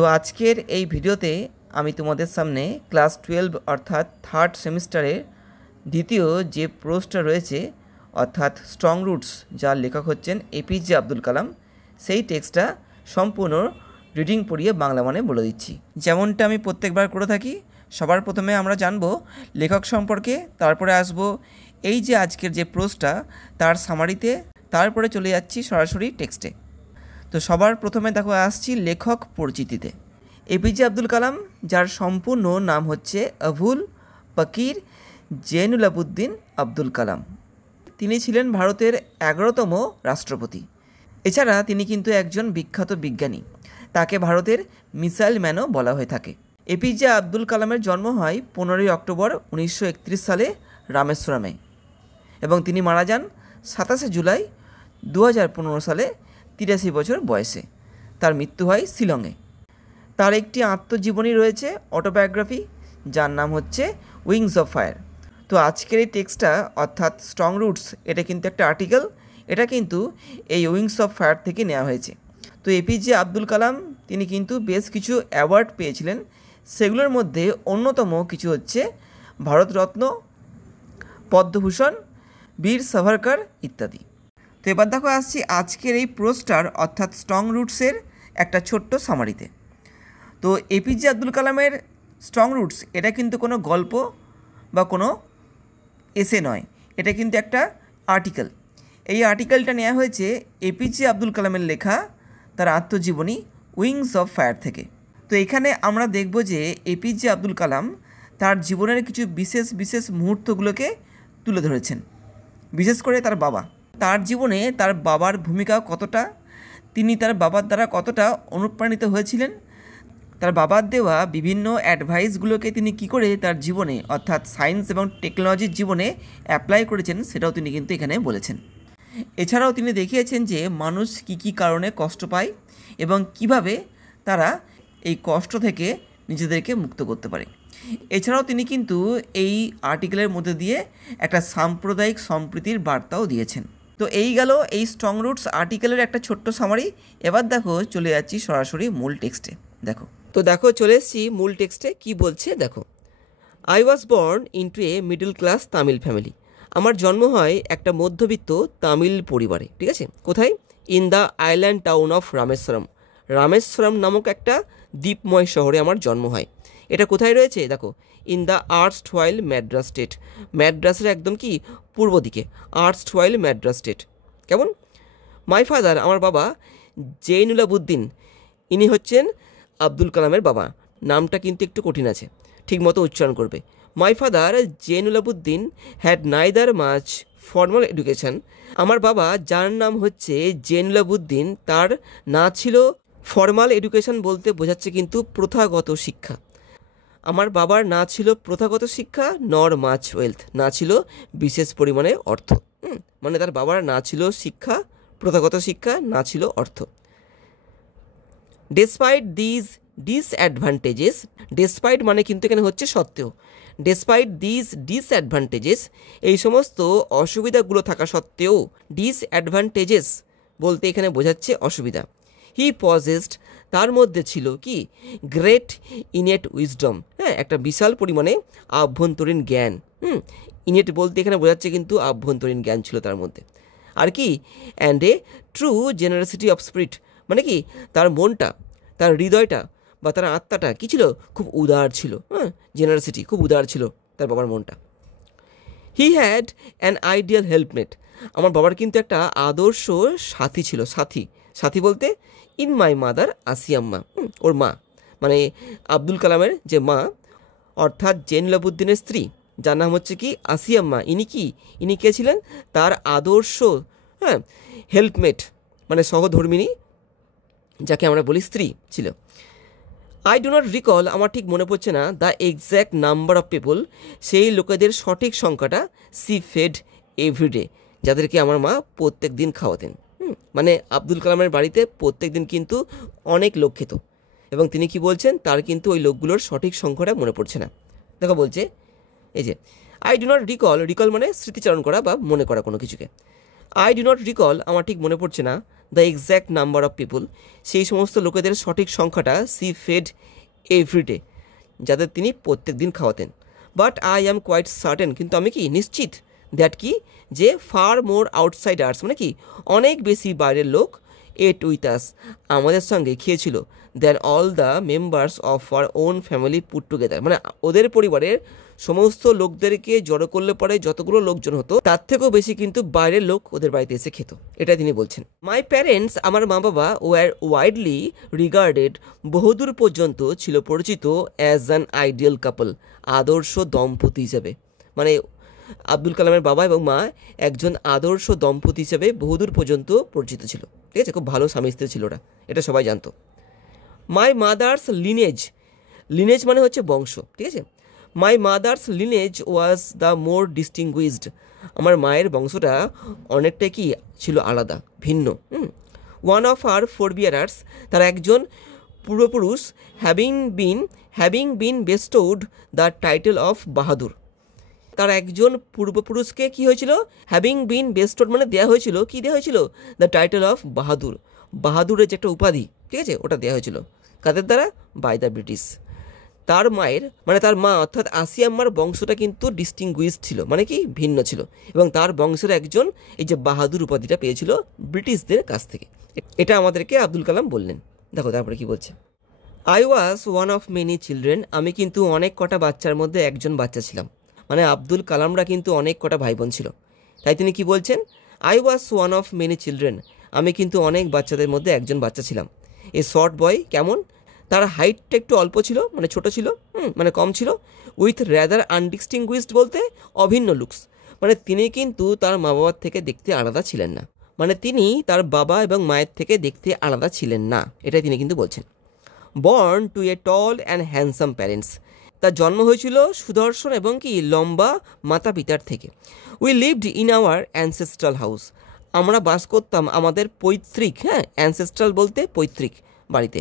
তো আজকের এই ভিডিওতে আমি তোমাদের সামনে ক্লাস 12 অর্থাৎ থার্ড সেমিস্টারের দ্বিতীয় যে প্রোজটা রয়েছে অর্থাৎ স্ট্রং রুটস, যার লেখক হচ্ছেন এপিজে আব্দুল কালাম, সেই টেক্সটটা সম্পূর্ণ রিডিং পড়িয়ে বাংলা মানে বলে দিচ্ছি। যেমনটা আমি প্রত্যেকবার করে থাকি, সবার প্রথমে আমরা জানবো লেখক সম্পর্কে, তারপরে আসবো এই যে আজকের যে প্রোজটা তার সামারিতে, তারপরে চলে যাচ্ছি সরাসরি টেক্সটে। তো সবার প্রথমে দেখো আসছি লেখক পরিচিতিতে। এপিজে আব্দুল কালাম, যার সম্পূর্ণ নাম হচ্ছে আবুল পাকির জৈনুলাবুদ্দিন আব্দুল কালাম, তিনি ছিলেন ভারতের 11তম রাষ্ট্রপতি। এছাড়া তিনি কিন্তু একজন বিখ্যাত বিজ্ঞানী, তাকে ভারতের মিসাইল ম্যানও বলা হয়ে থাকে। এপিজে আব্দুল কালামের জন্ম হয় 15 অক্টোবর 1931 সালে রামেশ্বরমে এবং তিনি মারা যান 27 জুলাই 2015 সালে 83 বছর বয়সে। তার মৃত্যু হয় শিলংয়ে। তার একটি আত্মজীবনী রয়েছে, অটোবায়োগ্রাফি, যার নাম হচ্ছে উইংস অফ ফায়ার। তো আজকের এই টেক্সটটা অর্থাৎ স্ট্রং রুটস, এটা কিন্তু একটা আর্টিকেল, এটা কিন্তু এই উইংস অফ ফায়ার থেকে নেওয়া হয়েছে। তো এপিজে আব্দুল কালাম তিনি কিন্তু বেশ কিছু অ্যাওয়ার্ড পেয়েছিলেন, সেগুলোর মধ্যে অন্যতম কিছু হচ্ছে ভারতরত্ন, পদ্মভূষণ, বীর সাভারকর ইত্যাদি। তো এবার দেখো আসছি আজকের এই প্রোজটার অর্থাৎ স্ট্রং রুটসের একটা ছোট্ট সামারিতে। তো এপিজে আব্দুল কালামের স্ট্রং রুটস এটা কিন্তু কোনো গল্প বা কোনো এসে নয়, এটা কিন্তু একটা আর্টিকেল। এই আর্টিকেলটা নেওয়া হয়েছে এপিজে আব্দুল কালামের লেখা তার আত্মজীবনী উইংস অফ ফায়ার থেকে। তো এখানে আমরা দেখব যে এপিজে আব্দুল কালাম তার জীবনের কিছু বিশেষ বিশেষ মুহূর্তগুলোকে তুলে ধরেছেন, বিশেষ করে তার বাবা। তার জীবনে তার বাবার ভূমিকা কতটা, তিনি তার বাবার দ্বারা কতটা অনুপ্রাণিত হয়েছিলেন, তার বাবার দেওয়া বিভিন্ন অ্যাডভাইসগুলোকে তিনি কি করে তার জীবনে অর্থাৎ সায়েন্স এবং টেকনোলজির জীবনে অ্যাপ্লাই করেছেন, সেটাও তিনি কিন্তু এখানে বলেছেন। এছাড়াও তিনি দেখিয়েছেন যে মানুষ কী কী কারণে কষ্ট পায় এবং কিভাবে তারা এই কষ্ট থেকে নিজেদেরকে মুক্ত করতে পারে। এছাড়াও তিনি কিন্তু এই আর্টিকেলের মধ্যে দিয়ে একটা সাম্প্রদায়িক সম্প্রীতির বার্তাও দিয়েছেন। তো এই গেল এই স্ট্রং রুটস আর্টিকেলের একটা ছোট্ট সামারি। এবার দেখো চলে যাচ্ছি সরাসরি মূল টেক্সটে। দেখো তো দেখো চলে এসেছি মূল টেক্সটে, কি বলছে দেখো। I was born into a middle class Tamil family. আমার জন্ম হয় একটা মধ্যবিত্ত তামিল পরিবারে, ঠিক আছে। কোথায়? In the island town of Rameswaram. Rameswaram নামক একটা দ্বীপময় শহরে আমার জন্ম হয়। এটা কোথায় রয়েছে দেখো, ইন দ্য আর্টসওয়াইল ম্যাড্রাস স্টেট। ম্যাড্রাসের একদম কি পূর্ব দিকে, আর্টসওয়াইল ম্যাড্রাস স্টেট। কেমন? মাই ফাদার, আমার বাবা জৈনুলাবুদ্দিন, ইনি হচ্ছেন আব্দুল কালামের বাবা। নামটা কিন্তু একটু কঠিন আছে, ঠিক মতো উচ্চারণ করবে। My father Jainulabdeen had neither much formal education. আমার বাবা, যার নাম হচ্ছে জৈনুলাবুদ্দিন, তার না ছিল ফর্মাল এডুকেশন, বলতে বোঝাচ্ছে কিন্তু প্রথাগত শিক্ষা। আমার বাবার না ছিল প্রথাগত শিক্ষা, নর মাচ ওয়েলথ, না ছিল বিশেষ পরিমাণে অর্থ। মানে তার বাবার না ছিল শিক্ষা, প্রথাগত শিক্ষা, না ছিল অর্থ। ডেসপাইট দিজ ডিসঅ্যাডভান্টেজেস, ডেসপাইট মানে কিন্তু এখানে হচ্ছে সত্ত্বেও, ডেসপাইট দিজ ডিসঅ্যাডভান্টেজেস, এই সমস্ত অসুবিধাগুলো থাকা সত্ত্বেও, ডিসঅ্যাডভান্টেজেস বলতে এখানে বোঝাচ্ছে অসুবিধা। হি পজেসড, তার মধ্যে ছিল কি গ্রেট ইনেট উইজডম, হ্যাঁ, একটা বিশাল পরিমাণে আভ্যন্তরীণ জ্ঞান। ইনেট বলতে এখানে বোঝাচ্ছে কিন্তু আভ্যন্তরীণ জ্ঞান ছিল তার মধ্যে। আর কি and a true generosity of spirit, মানে কি তার মনটা, তার হৃদয়টা বা তার আত্মাটা কী ছিল, খুব উদার ছিল। জেনারসিটি, খুব উদার ছিল তার বাবার মনটা। He had an ideal helpmate, আমার বাবার কিন্তু একটা আদর্শ সাথী ছিল। সাথী, সাথী বলতে ইন মাই মাদার আসিয়াম্মা, ওর মা, মানে আব্দুল কালামের যে মা অর্থাৎ জৈনুলাবুদ্দিনের স্ত্রী, যার নাম হচ্ছে কি আসিয়াম্মা। ইনি কে ছিলেন? তার আদর্শ হেল্পমেট, মানে সহধর্মিনী, যাকে আমরা বলি স্ত্রী ছিল। আই ডু নট রিকল, আমার ঠিক মনে পড়ছে না, the exact number of people, সেই লোকেদের সঠিক সংখ্যাটা, সি ফেড এভরিডে, যাদেরকে আমার মা প্রত্যেক দিন খাওয়াতেন। মানে আব্দুল কালামের বাড়িতে প্রত্যেক দিন কিন্তু অনেক লোক খেত, এবং তিনি কি বলছেন, তার কিন্তু ওই লোকগুলোর সঠিক সংখ্যাটা মনে পড়ছে না। দেখো বলছে এই যে I do not recall, recall মানে স্মৃতিচারণ করা বা মনে করা কোনো কিছুকে। আই ডু নট রিকল, আমার ঠিক মনে পড়ছে না, the exact number of people, সেই সমস্ত লোকেদের সঠিক সংখ্যাটা সি ফেড এভরিডে, যাদের তিনি প্রত্যেক দিন খাওয়াতেন। But I am quite certain, কিন্তু আমি কি নিশ্চিত, দ্যাট কি, যে ফার মোর আউটসাইডার্স, মানে কি অনেক বেশি বাইরের লোক, এট উইথ আস, আমাদের সঙ্গে খেয়েছিল, than all the members of our own family put together, মানে ওদের পরিবারের সমস্ত লোকদেরকে জড়ো করলে পরে যতগুলো লোকজন হতো তার থেকেও বেশি কিন্তু বাইরের লোক ওদের বাড়িতে এসে খেত, এটা তিনি বলছেন। মাই প্যারেন্টস, আমার মা বাবা, ওয়ার ওয়াইডলি রিগার্ডেড, বহুদূর পর্যন্ত ছিল পরিচিত, অ্যাজ অ্যান আইডিয়াল কাপল, আদর্শ দম্পতি হিসেবে, মানে আব্দুল কালামের বাবা এবং মা একজন আদর্শ দম্পতি হিসেবে বহুদূর পর্যন্ত পরিচিত ছিল, ঠিক আছে, খুব ভালো স্বামী স্ত্রী ছিল ওরা, এটা সবাই জানতো। মাই মাদার্স লিনেজ, লিনেজ মানে হচ্ছে বংশ, ঠিক আছে, my mother's lineage was the more distinguished, আমার মায়ের বংশটা অনেকটাই কি ছিল আলাদা, ভিন্ন। ওয়ান অফ আর ফোরবিয়ারার্স, তার একজন পূর্বপুরুষ, having been bestowed the title of Bahadur, তার একজন পূর্বপুরুষকে কি হয়েছিল, হ্যাভিং বিন বেস্টোড মানে দেওয়া হয়েছিল, কি দেওয়া হয়েছিল, দ্য টাইটেল অফ বাহাদুর, বাহাদুরের যে একটা উপাধি, ঠিক আছে, ওটা দেওয়া হয়েছিল কাদের দ্বারা, বাই দ্য ব্রিটিশ। তার মায়ের মানে তার মা অর্থাৎ আসিয়া আম্মার বংশটা কিন্তু ডিস্টিংগুইজ ছিল, মানে কি ভিন্ন ছিল, এবং তার বংশের একজন এই যে বাহাদুর উপাধিটা পেয়েছিল ব্রিটিশদের কাছ থেকে, এটা আমাদেরকে আব্দুল কালাম বললেন। দেখো তারপরে কি বলছে, I was one of many children, আমি কিন্তু অনেক কটা বাচ্চার মধ্যে একজন বাচ্চা ছিলাম, মানে আব্দুল কালামরা কিন্তু অনেক কটা ভাই বোন ছিল, তাই তিনি কি বলছেন, I was one of many children, আমি কিন্তু অনেক বাচ্চাদের মধ্যে একজন বাচ্চা ছিলাম। এ শর্ট বয়, কেমন, তার হাইটটা একটু অল্প ছিল, মানে ছোট ছিল, মানে কম ছিল, উইথ র্যাদার আনডিস্টিংগুইজড বলতে অভিন্ন লুকস, মানে তিনি কিন্তু তার মা বাবার থেকে দেখতে আলাদা ছিলেন না, মানে তিনি তার বাবা এবং মায়ের থেকে দেখতে আলাদা ছিলেন না, এটাই তিনি কিন্তু বলছেন। Born to A tall and handsome parents, তার জন্ম হয়েছিল সুদর্শন এবং কি লম্বা মাতা পিতার থেকে। We lived in our ancestral house, আমরা বাস করতাম আমাদের পৈতৃক, অ্যানসেস্ট্রাল বলতে পৈতৃক বাড়িতে,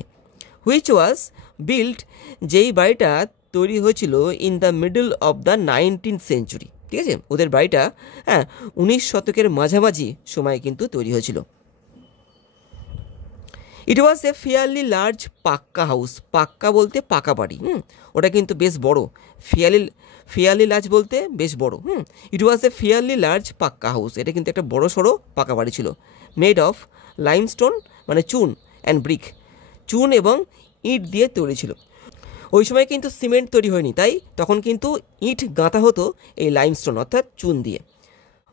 হুইচ ওয়াজ বিল্ড, যেই বাড়িটা তৈরি হয়েছিল in the middle of the 19th century, ঠিক আছে, ওদের বাড়িটা 19 শতকের মাঝামাঝি সময়ে কিন্তু তৈরি হয়েছিল। ইট ওয়াজ এ ফেয়ারলি লার্জ পাক্কা হাউস, পাক্কা বলতে পাকা বাড়ি, ওটা কিন্তু বেশ বড়, ফেয়ারলি লার্জ বলতে বেশ বড়, ইট ওয়াজ এ ফেয়ারলি লার্জ পাক্কা হাউস, এটা কিন্তু একটা বড় সড়ো পাকা বাড়ি ছিল, মেড অফ লাইমস্টোন মানে চুন, অ্যান্ড ব্রিক, চুন এবং ইট দিয়ে তৈরি ছিল। ওই সময় কিন্তু সিমেন্ট তৈরি হয়নি, তাই তখন কিন্তু ইট গাঁথা হতো এই লাইমস্টোন অর্থাৎ চুন দিয়ে।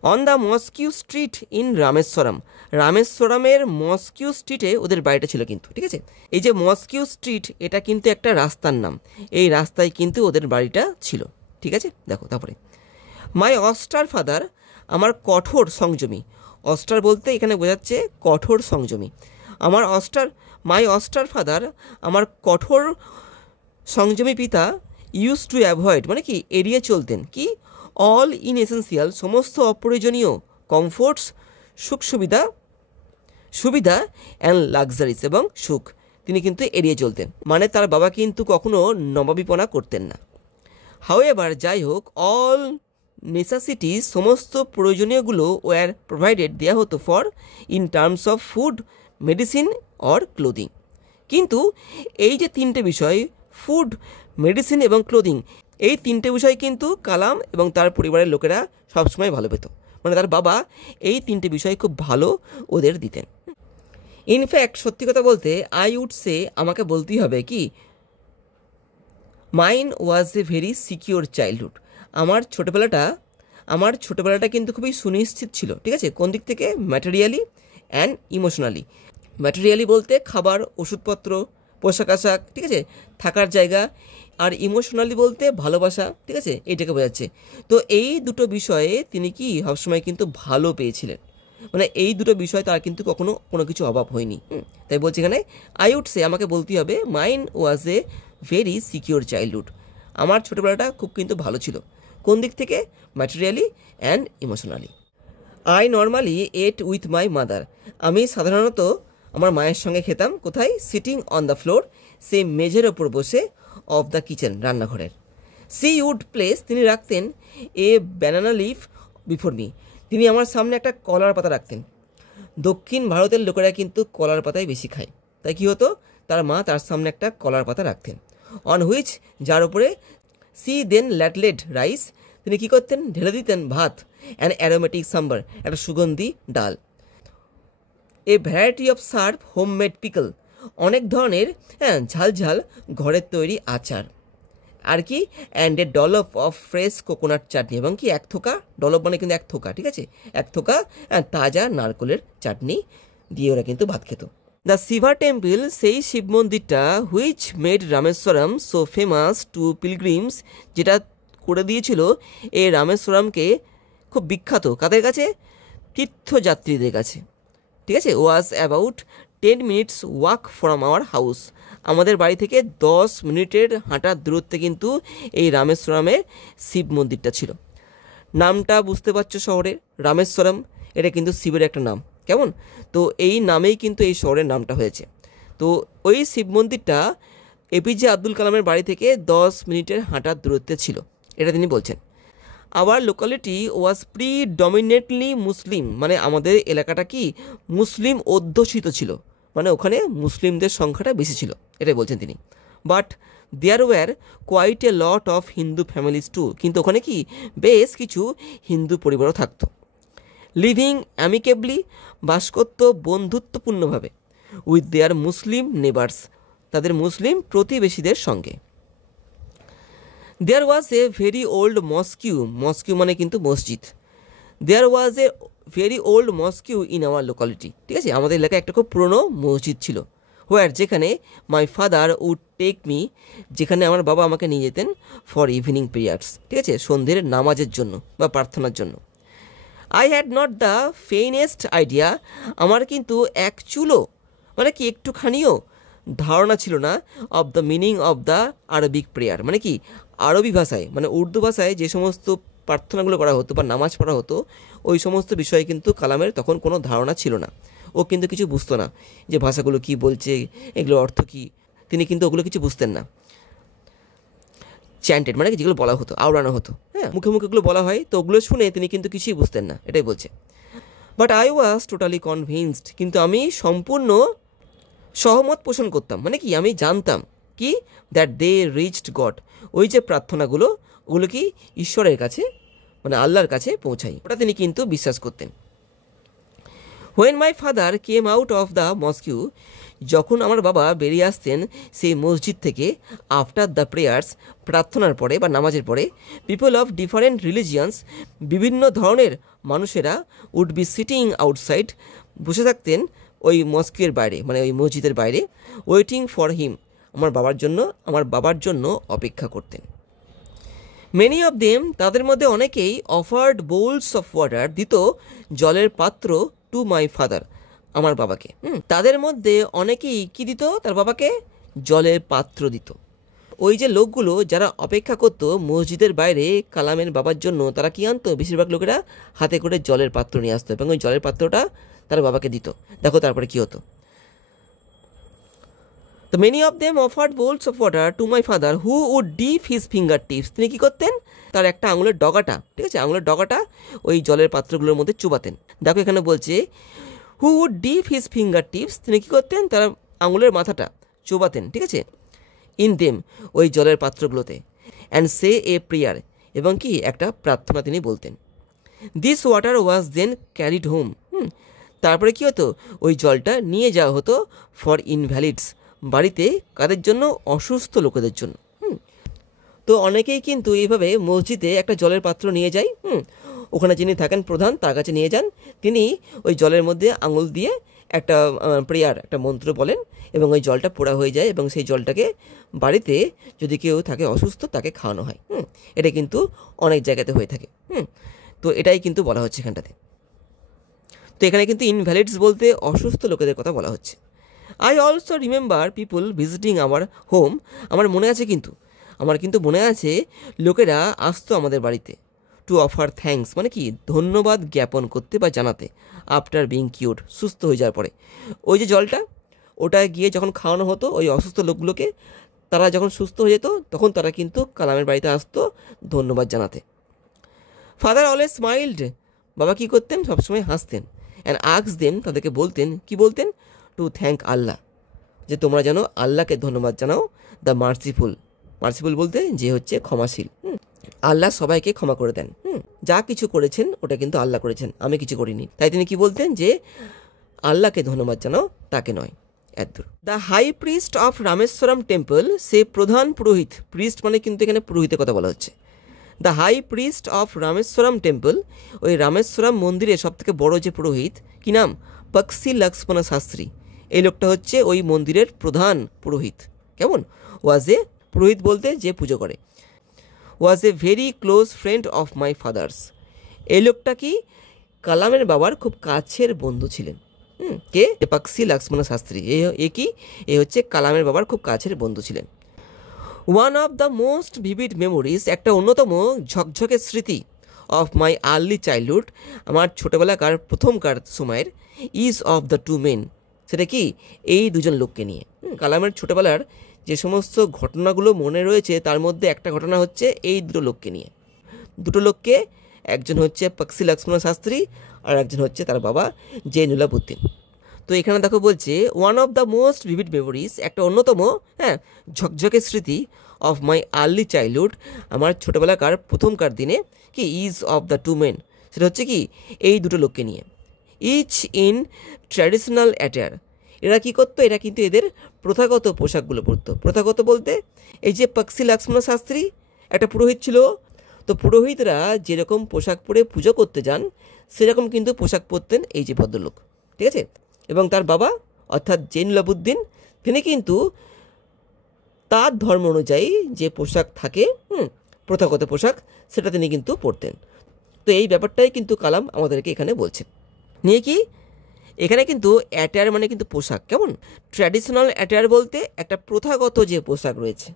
On the mosque street in Rameswaram, রামেশ্বরমের মস্কিউ স্ট্রিটে ওদের বাড়িটা ছিল কিন্তু, ঠিক আছে, এই যে মস্কিউ স্ট্রিট এটা কিন্তু একটা রাস্তার নাম, এই রাস্তায় কিন্তু ওদের বাড়িটা ছিল, ঠিক আছে। দেখো তারপরে, মাই অস্টার ফাদার, আমার কঠোর সংযমী, অস্টার বলতে এখানে বোঝাচ্ছে কঠোর সংযমী, মাই অস্টার ফাদার, আমার কঠোর সংযমী পিতা, ইউজ টু অ্যাভয়েড মানে কি এড়িয়ে চলতেন, কি অল ইনএসেন্সিয়াল সমস্ত অপ্রয়োজনীয়, কমফোর্টস সুখ সুবিধা অ্যান্ড লাক্সারিস এবং সুখ তিনি কিন্তু এড়িয়ে চলতেন, মানে তার বাবা কিন্তু কখনো নবাবিপনা করতেন না। হাউএভার যাই হোক, অল নেসেসিটিস সমস্ত প্রয়োজনীয়গুলো ওয়ার প্রোভাইডেড দেওয়া হতো for in terms of food, medicine or clothing, কিন্তু এই যে তিনটে বিষয় ফুড, মেডিসিন এবং ক্লোদিং, এই তিনটে বিষয় কিন্তু কালাম এবং তার পরিবারের লোকেরা সবসময় ভালো পেত, মানে তার বাবা এই তিনটে বিষয় খুব ভালো ওদের দিতেন। ইনফ্যাক্ট সত্যি কথা বলতে আই উড সে, আমাকে বলতেই হবে কি, mine was a very secure childhood, আমার ছোটোবেলাটা কিন্তু খুবই সুনিশ্চিত ছিল, ঠিক আছে, কোন দিক থেকে, ম্যাটেরিয়ালি অ্যান্ড ইমোশনালি, ম্যাটেরিয়ালি বলতে খাবার, ওষুধপত্র, পোশাক আশাক, ঠিক আছে, থাকার জায়গা, আর ইমোশনালি বলতে ভালোবাসা, ঠিক আছে, এইটাকে বোঝাচ্ছে। তো এই দুটো বিষয়ে তিনি কি সবসময় কিন্তু ভালো পেয়েছিলেন, মানে এই দুটো বিষয় তার কিন্তু কখনো কোনো কিছু অভাব হয়নি। তাই বলছি এখানে আই উড সে, আমাকে বলতেই হবে, mine was a very secure childhood, আমার ছোটোবেলাটা খুব কিন্তু ভালো ছিল, কোন দিক থেকে, materially and emotionally. I normally at with my mother, আমি সাধারণত আমার মায়ের সঙ্গে খেতাম, কোথায়, সিটিং অন দ্য ফ্লোর, সে মেঝের ওপর বসে, অফ দ্য কিচেন রান্নাঘরের। সি উড প্লেস, তিনি রাখতেন এ ব্যানানা লিফ বিফোর মি, তিনি আমার সামনে একটা কলার পাতা রাখতেন, দক্ষিণ ভারতের লোকেরা কিন্তু কলার পাতায় বেশি খায়, তাই কী হতো, তার মা তার সামনে একটা কলার পাতা রাখতেন। অন হুইচ, যার উপরে সি দেন ল্যাটলেড রাইস, তিনি কী করতেন, ঢেলে দিতেন ভাত, অ্যান্ড অ্যারোমেটিক সাম্বার, একটা সুগন্ধি ডাল, a variety of serve homemade pickle, অনেক ধরনের ঝাল ঝাল ঘরের তৈরি আচার, আর কি, and a dollop of fresh coconut chutney, এবং কি এক থোকা, ডলপ মানে কিন্তু এক থোকা, ঠিক আছে, এক থোকা তাজা নারকলের চাটনি দিয়ে ওরা কিন্তু ভাত খেত। দ্য শিবা টেম্পল, সেই শিব মন্দিরটা, which made Rameswaram so famous to pilgrims, যেটা করে দিয়েছিল এই রামেশ্বরমকে খুব বিখ্যাত কাদের কাছে, তীর্থযাত্রীদের কাছে, ঠিক আছে, was about 10 minutes walk from our house, আমাদের বাড়ি থেকে 10 মিনিটের হাঁটার দূরত্বে কিন্তু এই রামেশ্বরমের শিব মন্দিরটা ছিল। নামটা বুঝতে পারছো শহরের, রামেশ্বরম, এটা কিন্তু শিবের একটা নাম, কেমন, তো এই নামেই কিন্তু এই শহরের নামটা হয়েছে। তো ওই শিব মন্দিরটা এপিজে আব্দুল কালামের বাড়ি থেকে 10 মিনিটের হাঁটার দূরত্বে ছিল, এটা তিনি বলছেন। আওয়ার লোকালিটি ওয়াজ প্রিডমিনেন্টলি মুসলিম, মানে আমাদের এলাকাটা কি মুসলিম অধ্যুষিত ছিল, মানে ওখানে মুসলিমদের সংখ্যাটা বেশি ছিল, এটাই বলছেন তিনি। But there were quite a lot of Hindu families too, কিন্তু ওখানে কি বেশ কিছু হিন্দু পরিবারও থাকতো। লিভিং অ্যামিকেবলি, বাস করত বন্ধুত্বপূর্ণভাবে, উইথ দেয়ার মুসলিম নেবার্স, তাদের মুসলিম প্রতিবেশীদের সঙ্গে। There was a very old mosque, mosque মানে কিন্তু মসজিদ, there was a very old mosque in our locality, ঠিক আছে, আমাদের এলাকায় একটা খুব পুরনো মসজিদ ছিল, হোয়ার, যেখানে my father would take me, যেখানে আমার বাবা আমাকে নিয়ে যেতেন ফর ইভিনিং পিরিয়ডস, ঠিক আছে, সন্ধ্যের নামাজের জন্য বা প্রার্থনার জন্য। I had not the faintest idea, আমার কিন্তু এক চুলো মানে কি একটুখানিও ধারণা ছিল না, of the meaning of the Arabic prayer, মানে কি আরবি ভাষায় মানে উর্দু ভাষায় যে সমস্ত প্রার্থনাগুলো করা হতো বা নামাজ পড়া হতো, ওই সমস্ত বিষয়ে কিন্তু কালামের তখন কোনো ধারণা ছিল না, ও কিন্তু কিছু বুঝতো না যে ভাষাগুলো কি বলছে, এগুলোর অর্থ কী, তিনি কিন্তু ওগুলো কিছু বুঝতেন না। চ্যান্টেড মানে যেগুলো বলা হতো, আওড়ানো হতো, হ্যাঁ, মুখে মুখে এগুলো বলা হয়, তো ওগুলো শুনে তিনি কিন্তু কিছুই বুঝতেন না, এটাই বলছে। But I was totally convinced, কিন্তু আমি সম্পূর্ণ সহমত পোষণ করতাম, মানে কি আমি জানতাম কি, দ্যাট দে রিচড গড, ওই যে প্রার্থনাগুলো ওগুলো কি ঈশ্বরের কাছে মানে আল্লাহর কাছে পৌঁছাই, ওটা তিনি কিন্তু বিশ্বাস করতেন। When my father came out of the mosque, যখন আমার বাবা বেরিয়ে আসতেন সেই মসজিদ থেকে, আফটার দ্য প্রেয়ার্স, প্রার্থনার পরে বা নামাজের পরে, পিপল অফ ডিফারেন্ট রিলিজিয়ান্স, বিভিন্ন ধরনের মানুষেরা, উড বি সিটিং আউটসাইড, বসে থাকতেন ওই মস্কিউর বাইরে মানে ওই মসজিদের বাইরে, ওয়েটিং ফর হিম, আমার বাবার জন্য অপেক্ষা করতেন। মেনি অফ দেম, তাদের মধ্যে অনেকেই, অফার্ড বোলস অফ ওয়াটার, দিত জলের পাত্র, টু মাই ফাদার, আমার বাবাকে। তাদের মধ্যে অনেকেই কি দিত তার বাবাকে, জলের পাত্র দিত। ওই যে লোকগুলো যারা অপেক্ষা করতো মসজিদের বাইরে কালামের বাবার জন্য, তারা কি আনতো, বেশিরভাগ লোকেরা হাতে করে জলের পাত্র নিয়ে আসতো এবং ওই জলের পাত্রটা তার বাবাকে দিত। দেখো তারপরে কি হতো, তো many of them offered bowls of water to my father, who would dip his fingertips, তিনি কী করতেন, তার একটা আঙুলের ডগাটা, ঠিক আছে, আঙুলের ডগাটা ওই জলের পাত্রগুলোর মধ্যে চুবাতেন। দেখো এখানে বলছে who would dip his fingertips, তিনি কী করতেন, তার আঙুলের মাথাটা চুবাতেন, ঠিক আছে, ইন দেম, ওই জলের পাত্রগুলোতে, অ্যান্ড সে এ প্রেয়ার, এবং কি একটা প্রার্থনা তিনি বলতেন। This water was then carried home, তারপরে কী হতো, ওই জলটা নিয়ে যাওয়া হতো ফর ইনভ্যালিডস, বাড়িতে কাদের জন্য, অসুস্থ লোকেদের জন্য। তো অনেকেই কিন্তু এইভাবে মসজিদে একটা জলের পাত্র নিয়ে যায়, ওখানে যিনি থাকেন প্রধান তার কাছে নিয়ে যান, তিনি ওই জলের মধ্যে আঙুল দিয়ে একটা প্রেয়ার একটা মন্ত্র বলেন এবং ওই জলটা পোড়া হয়ে যায় এবং সেই জলটাকে বাড়িতে যদি কেউ থাকে অসুস্থ তাকে খাওয়ানো হয়। এটা কিন্তু অনেক জায়গাতে হয়ে থাকে। তো এটাই কিন্তু বলা হচ্ছে এখানটাতে। তো এখানে কিন্তু ইনভ্যালিডস বলতে অসুস্থ লোকেদের কথা বলা হচ্ছে। I also remember people visiting our home, আমার কিন্তু মনে আছে লোকেরা আসতো আমাদের বাড়িতে, টু অফার থ্যাঙ্কস মানে কি ধন্যবাদ জ্ঞাপন করতে বা জানাতে, আফটার বিং কিউড সুস্থ হয়ে যাওয়ার পরে ওই যে জলটা ওটা গিয়ে যখন খাওয়ানো হতো ওই অসুস্থ লোকগুলোকে, তারা যখন সুস্থ হয়ে যেত তখন তারা কিন্তু কালামের বাড়িতে আসতো ধন্যবাদ জানাতে। ফাদার অলওয়েজ স্মাইল্ড, বাবা কী করতেন সবসময় হাসতেন, অ্যান্ড আস্ক দেম, তাদেরকে বলতেন, কি বলতেন, টু থ্যাঙ্ক আল্লাহ, যে তোমরা যেন আল্লাহকে ধন্যবাদ জানাও, দ্য মার্সিফুল, মার্সিফুল বলতে যে হচ্ছে ক্ষমাশীল। আল্লাহ সবাইকে ক্ষমা করে দেন। যা কিছু করেছেন ওটা কিন্তু আল্লাহ করেছেন, আমি কিছু করিনি। তাই তিনি কি বলতেন, যে আল্লাহকে ধন্যবাদ জানাও, তাকে নয়। এতদূর। The high priest of Rameswaram temple, সে প্রধান পুরোহিত, প্রিস্ট মানে কিন্তু এখানে পুরোহিতের কথা বলা হচ্ছে। The high priest of Rameswaram temple, ওই রামেশ্বরম মন্দিরে সবথেকে বড় যে পুরোহিত, কি নাম, পক্ষী লক্ষ্মণ শাস্ত্রী, এই লোকটা হচ্ছে ওই মন্দিরের প্রধান পুরোহিত। কেমন, ওয়াজ এ, পুরোহিত বলতে যে পুজো করে, was a very close friend of my father's, এই লোকটা কি কালামের বাবার খুব কাছের বন্ধু ছিলেন। কে, পক্ষী লক্ষ্মণ শাস্ত্রী, এ কি, এ হচ্ছে কালামের বাবার খুব কাছের বন্ধু ছিলেন। One of the most vivid memories, একটা অন্যতম ঝকঝকে স্মৃতি, অফ মাই আর্লি চাইল্ডহুড, আমার ছোটোবেলাকার প্রথমকার সময়ের, is of the two men, সেটা কি, এই দুজন লোককে নিয়ে। কালামের ছোটোবেলার যে সমস্ত ঘটনাগুলো মনে রয়েছে তার মধ্যে একটা ঘটনা হচ্ছে এই দুটো লোককে নিয়ে। দুটো লোককে, একজন হচ্ছে পক্ষী লক্ষ্মণ শাস্ত্রী আর একজন হচ্ছে তার বাবা জেনুলাবুদ্দিন। তো এখানে দেখো বলছে one of the most vivid memories, একটা অন্যতম ঝকঝকে স্মৃতি, অফ মাই আর্লি চাইল্ডহুড, আমার ছোটোবেলাকার প্রথমকার দিনে, কি, is of the two men, সেটা হচ্ছে কি এই দুটো লোককে নিয়ে। ইচ ইন ট্র্যাডিশনাল অ্যাটায়ার, এরা কী করতো, এরা কিন্তু এদের প্রথাগত পোশাকগুলো পরতো। প্রথাগত বলতে এই যে পক্ষী লক্ষ্মণ শাস্ত্রী একটা পুরোহিত ছিল, তো পুরোহিতরা যেরকম পোশাক পরে পুজো করতে যান সেরকম কিন্তু পোশাক পরতেন এই যে ভদ্রলোক, ঠিক আছে। এবং তার বাবা অর্থাৎ জেনুলাবুদ্দিন, তিনি কিন্তু তার ধর্ম অনুযায়ী যে পোশাক থাকে, প্রথাগত পোশাক, সেটা তিনি কিন্তু পরতেন। তো এই ব্যাপারটাই কিন্তু কালাম আমাদেরকে এখানে বলছেন। নিয়ে কি, এখানে কিন্তু অ্যাটায়ার মানে কিন্তু পোশাক, কেমন, ট্র্যাডিশনাল অ্যাটায়ার বলতে একটা প্রথাগত যে পোশাক রয়েছে,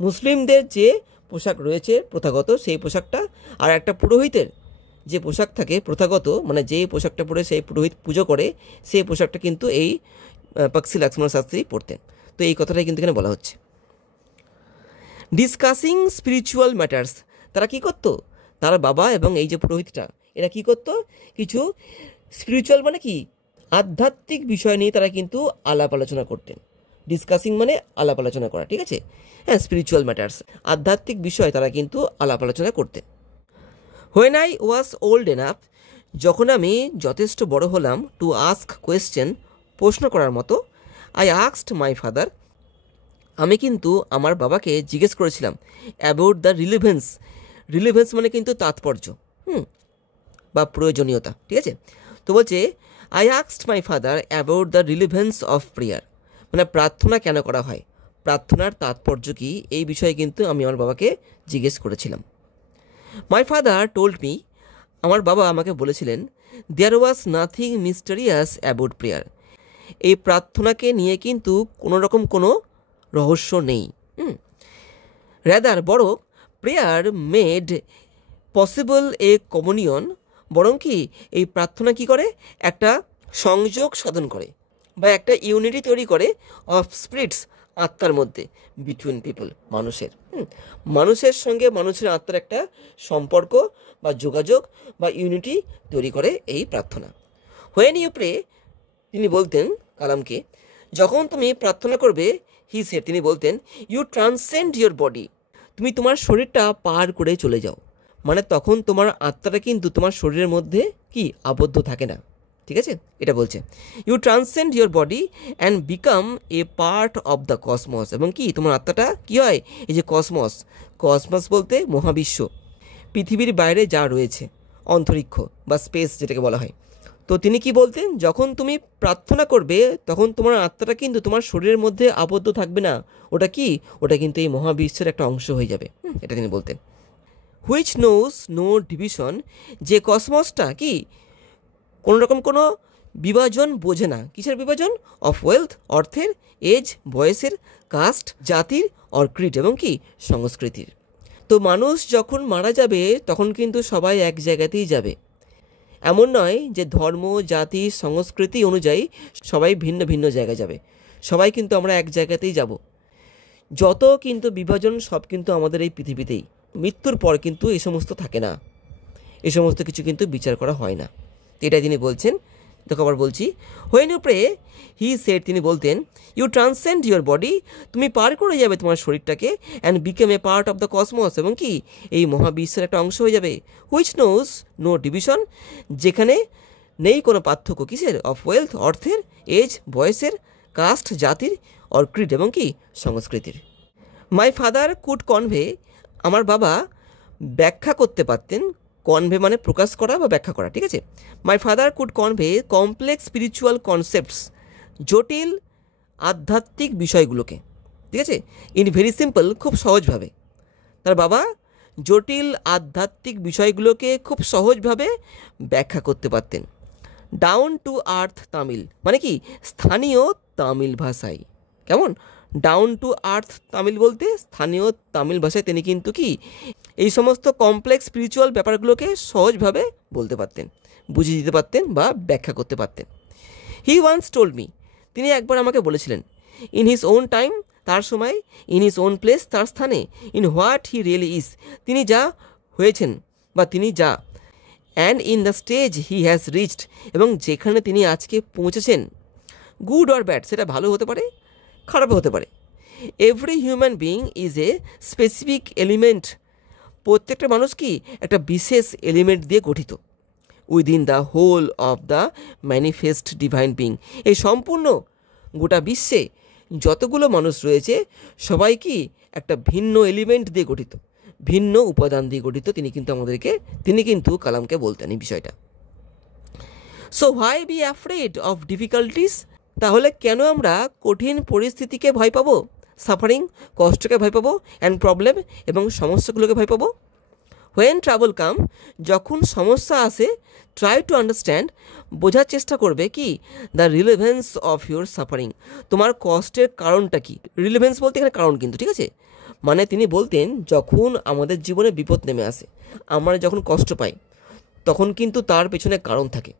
মুসলিমদের যে পোশাক রয়েছে প্রথাগত সেই পোশাকটা, আর একটা পুরোহিতের যে পোশাক থাকে প্রথাগত, মানে যে পোশাকটা পরে সেই পুরোহিত পুজো করে, সেই পোশাকটা কিন্তু এই পক্ষী লক্ষ্মণ শাস্ত্রী পরতেন। তো এই কথাটাই কিন্তু এখানে বলা হচ্ছে। ডিসকাসিং স্পিরিচুয়াল ম্যাটার্স, তারা কি করতো, তার বাবা এবং এই যে পুরোহিতটা, এরা কি করতো, কিছু স্পিরিচুয়াল মানে কি, আধ্যাত্মিক বিষয় নিয়ে তারা কিন্তু আলাপ আলোচনা করতেন। ডিসকাসিং মানে আলাপ আলোচনা করা, ঠিক আছে। স্পিরিচুয়াল ম্যাটার্স, আধ্যাত্মিক বিষয় তারা কিন্তু আলাপ আলোচনা করতেন। When I was old enough, যখন আমি যথেষ্ট বড় হলাম, টু আস্ক কোয়েশ্চেন, প্রশ্ন করার মতো, আই আস্কড মাই ফাদার, আমি কিন্তু আমার বাবাকে জিজ্ঞেস করেছিলাম, অ্যাবাউট দ্য রিলেভেন্স, রিলেভেন্স মানে কিন্তু তাৎপর্য বা প্রয়োজনীয়তা, ঠিক আছে। তো বলছে I asked my father about the relevance of prayer, মানে প্রার্থনা কেন করা হয়, প্রার্থনার তাৎপর্য কী, এই বিষয়ে কিন্তু আমি আমার বাবাকে জিজ্ঞেস করেছিলাম। মাই ফাদার টোল্ড মি, আমার বাবা আমাকে বলেছিলেন, there was nothing mysterious about prayer, এই প্রার্থনাকে নিয়ে কিন্তু কোনো রকম কোনো রহস্য নেই। রেদার, বরং প্রেয়ার মেড পসিবল এ কমিউনিয়ন, বরং কি এই প্রার্থনা কি করে, একটা সংযোগ সাধন করে বা একটা ইউনিটি তৈরি করে, অফ স্পিরিটস, আত্মার মধ্যে, বিটুইন পিপল, মানুষের মানুষের সঙ্গে মানুষের আত্মার একটা সম্পর্ক বা যোগাযোগ বা ইউনিটি তৈরি করে এই প্রার্থনা। হোয়েন ইউ প্রে, তিনি বলতেন কালামকে, যখন তুমি প্রার্থনা করবে, হি সেড, তিনি বলতেন, ইউ ট্রান্সেন্ড ইউর বডি, তুমি তোমার শরীরটা পার করে চলে যাও, মানে তখন তোমার আত্মাটা কিন্তু তোমার শরীরের মধ্যে কি আবদ্ধ থাকে না, ঠিক আছে, এটা বলছে। You transcend your body and become a part of the cosmos, এবং কি তোমার আত্মাটা কি হয়, এই যে কসমস, কসমস বলতে মহাবিশ্ব, পৃথিবীর বাইরে যা রয়েছে, অন্তরিক্ষ বা স্পেস যেটাকে বলা হয়। তো তিনি কি বলতেন, যখন তুমি প্রার্থনা করবে তখন তোমার আত্মাটা কিন্তু তোমার শরীরের মধ্যে আবদ্ধ থাকবে না, ওটা কি, ওটা কিন্তু এই মহাবিশ্বের একটা অংশ হয়ে যাবে, এটা তিনি বলতেন। হুইচ নোজ নো ডিভিশন, যে কসমসটা কি কোনো রকম কোনো বিভাজন বোঝে না, কিসের বিভাজন, অফ ওয়েলথ, অর্থের, এজ, বয়সের, কাস্ট, জাতির, অর ক্রিড, এবং কি সংস্কৃতির। তো মানুষ যখন মারা যাবে তখন কিন্তু সবাই এক জায়গাতেই যাবে, এমন নয় যে ধর্ম, জাতি, সংস্কৃতি অনুযায়ী সবাই ভিন্ন ভিন্ন জায়গায় যাবে, সবাই কিন্তু আমরা এক জায়গাতেই যাব। যত কিন্তু বিভাজন সব কিন্তু আমাদের এই পৃথিবীতেই, মৃত্যুর পর কিন্তু এই সমস্ত থাকে না, এই সমস্ত কিছু কিন্তু বিচার করা হয় না। এটাই তিনি বলছেন দেখো আবার বলছি, when you pray he said, তিনি বলতেন, ইউ ট্রান্সেন্ড ইউর বডি, তুমি পার করে যাবে তোমার শরীরটাকে, and became A part of the cosmos, এবং কি এই মহাবিশ্বের একটা অংশ হয়ে যাবে, হুইচ নোজ নো ডিভিশন, যেখানে নেই কোনো পার্থক্য কিসের, অফ ওয়েলথ অর্থের, এজ বয়সের, কাস্ট জাতির, অর ক্রিড এবং কি সংস্কৃতির। মাই ফাদার কুড কনভে, আমার বাবা ব্যাখ্যা করতে পারতেন, কনভে মানে প্রকাশ করা বা ব্যাখ্যা করা, ঠিক আছে। My father could convey complex spiritual concepts, জটিল আধ্যাত্মিক বিষয়গুলোকে, ঠিক আছে, ইন ভেরি সিম্পল, খুব সহজভাবে। তার বাবা জটিল আধ্যাত্মিক বিষয়গুলোকে খুব সহজভাবে ব্যাখ্যা করতে পারতেন। ডাউন টু আর্থ তামিল মানে কি স্থানীয় তামিল ভাষায়, কেমন, ডাউন টু আর্থ তামিল বলতে স্থানীয় তামিল ভাষায় তিনি কিন্তু কি এই সমস্ত কমপ্লেক্স স্পিরিচুয়াল ব্যাপারগুলোকে সহজভাবে বলতে পারতেন, বুঝিয়ে দিতে পারতেন বা ব্যাখ্যা করতে পারতেন। হি ওয়ান্স টোল্ড মি, তিনি একবার আমাকে বলেছিলেন, ইন হিজ ওন টাইম, তার সময়, ইন হিজ ওন প্লেস, তার স্থানে, in what he really is, তিনি যা হয়েছেন বা তিনি যা, and in the stage he has reached, এবং যেখানে তিনি আজকে পৌঁছেছেন, গুড অর ব্যাড, সেটা ভালো হতে পারে খারাপও হতে পারে। Every human being is a specific element, প্রত্যেকটা মানুষ কি একটা বিশেষ এলিমেন্ট দিয়ে গঠিত, within the whole of the manifest divine being, এই সম্পূর্ণ গোটা বিশ্বে যতগুলো মানুষ রয়েছে সবাই কি একটা ভিন্ন এলিমেন্ট দিয়ে গঠিত, ভিন্ন উপাদান দিয়ে গঠিত। তিনি কিন্তু কালামকে বলতেন এই বিষয়টা। So why be afraid of difficulties, তাহলে কেন আমরা কঠিন পরিস্থিতিকে ভয় পাবো, সাফারিং কষ্টকে ভয় পাবো, অ্যান্ড প্রবলেম এবং সমস্যাগুলোকে ভয় পাবো। হোয়েন ট্রাবল কাম, যখন সমস্যা আসে, ট্রাই টু আন্ডারস্ট্যান্ড, বোঝার চেষ্টা করবে কি the relevance of your suffering, তোমার কষ্টের কারণটা কি। রিলেভেন্স বলতে এখানে কারণ কিন্তু, ঠিক আছে, মানে তিনি বলতেন যখন আমাদের জীবনে বিপদ নেমে আসে, আমরা যখন কষ্ট পাই, তখন কিন্তু তার পেছনে কারণ থাকে,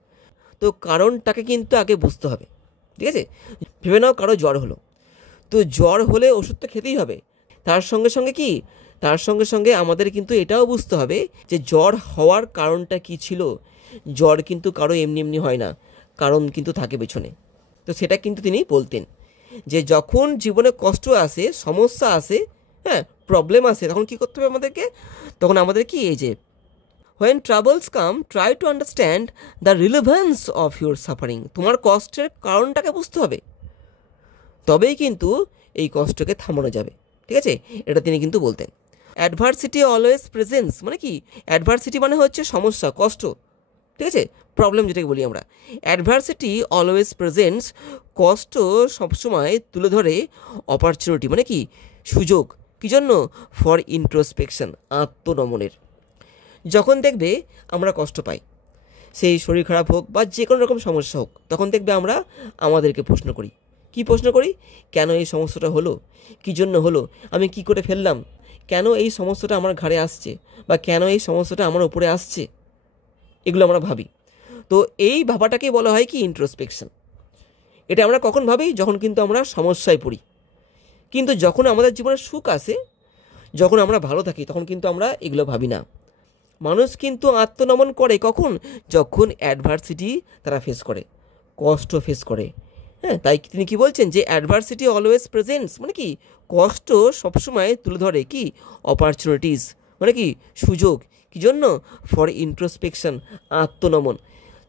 তো কারণটাকে কিন্তু আগে বুঝতে হবে, ঠিক আছে। ভেবে নাও কারো জ্বর হলো, তো জ্বর হলে ওষুধ তো খেতেই হবে, তার সঙ্গে সঙ্গে আমাদের কিন্তু এটাও বুঝতে হবে যে জ্বর হওয়ার কারণটা কি ছিল। জ্বর কিন্তু কারো এমনি এমনি হয় না, কারণ কিন্তু থাকে পেছনে। তো সেটা কিন্তু তিনি বলতেন যে যখন জীবনে কষ্ট আসে, সমস্যা আসে, হ্যাঁ প্রবলেম আসে, তখন কী করতে হবে আমাদেরকে, তখন আমাদের কি এই যে when troubles come try to understand the relevance of your suffering, তোমার কষ্টের কারণটাকে বুঝতে হবে, তবেই কিন্তু এই কষ্টকে থামানো যাবে, ঠিক আছে, এটা তিনি কিন্তু বলতেন। অ্যাডভার্সিটি অলওয়েজ প্রেজেন্স মানে কি, অ্যাডভার্সিটি মানে হচ্ছে সমস্যা কষ্ট, ঠিক আছে, প্রবলেম যেটাকে বলি আমরা। অ্যাডভার্সিটি অলওয়েজ প্রেজেন্টস, কষ্ট সবসময় তুলে ধরে অপরচুনিটি মানে কি সুযোগ, কী জন্য, ফর ইন্ট্রোস্পেকশন, আত্মনমনের। যখন দেখবে আমরা কষ্ট পাই, সেই শরীর খারাপ হোক বা যে কোনো রকম সমস্যা হোক, তখন দেখবে আমরা আমাদেরকে প্রশ্ন করি, কি প্রশ্ন করি, কেন এই সমস্যাটা হলো, কী জন্য হলো, আমি কি করে ফেললাম, কেন এই সমস্যাটা আমার ঘাড়ে আসছে বা কেন এই সমস্যাটা আমার উপরে আসছে, এগুলো আমরা ভাবি। তো এই ভাবাটাকেই বলা হয় কি ইন্ট্রোস্পেকশন। এটা আমরা কখন ভাবি, যখন কিন্তু আমরা সমস্যায় পড়ি। কিন্তু যখন আমাদের জীবনে সুখ আসে, যখন আমরা ভালো থাকি, তখন কিন্তু আমরা এগুলো ভাবি না। মানুষ কিন্তু আত্মনমন করে কখন, যখন অ্যাডভার্সিটি তারা ফেস করে, কষ্ট ফেস করে, হ্যাঁ। তাই তিনি কি বলছেন যে অ্যাডভার্সিটি অলওয়েজ প্রেজেন্টস মানে কি কষ্ট সবসময় তুলে ধরে কি অপরচুনিটিস মানে কি সুযোগ, কী জন্য, ফর ইন্ট্রোস্পেকশন, আত্মনমন।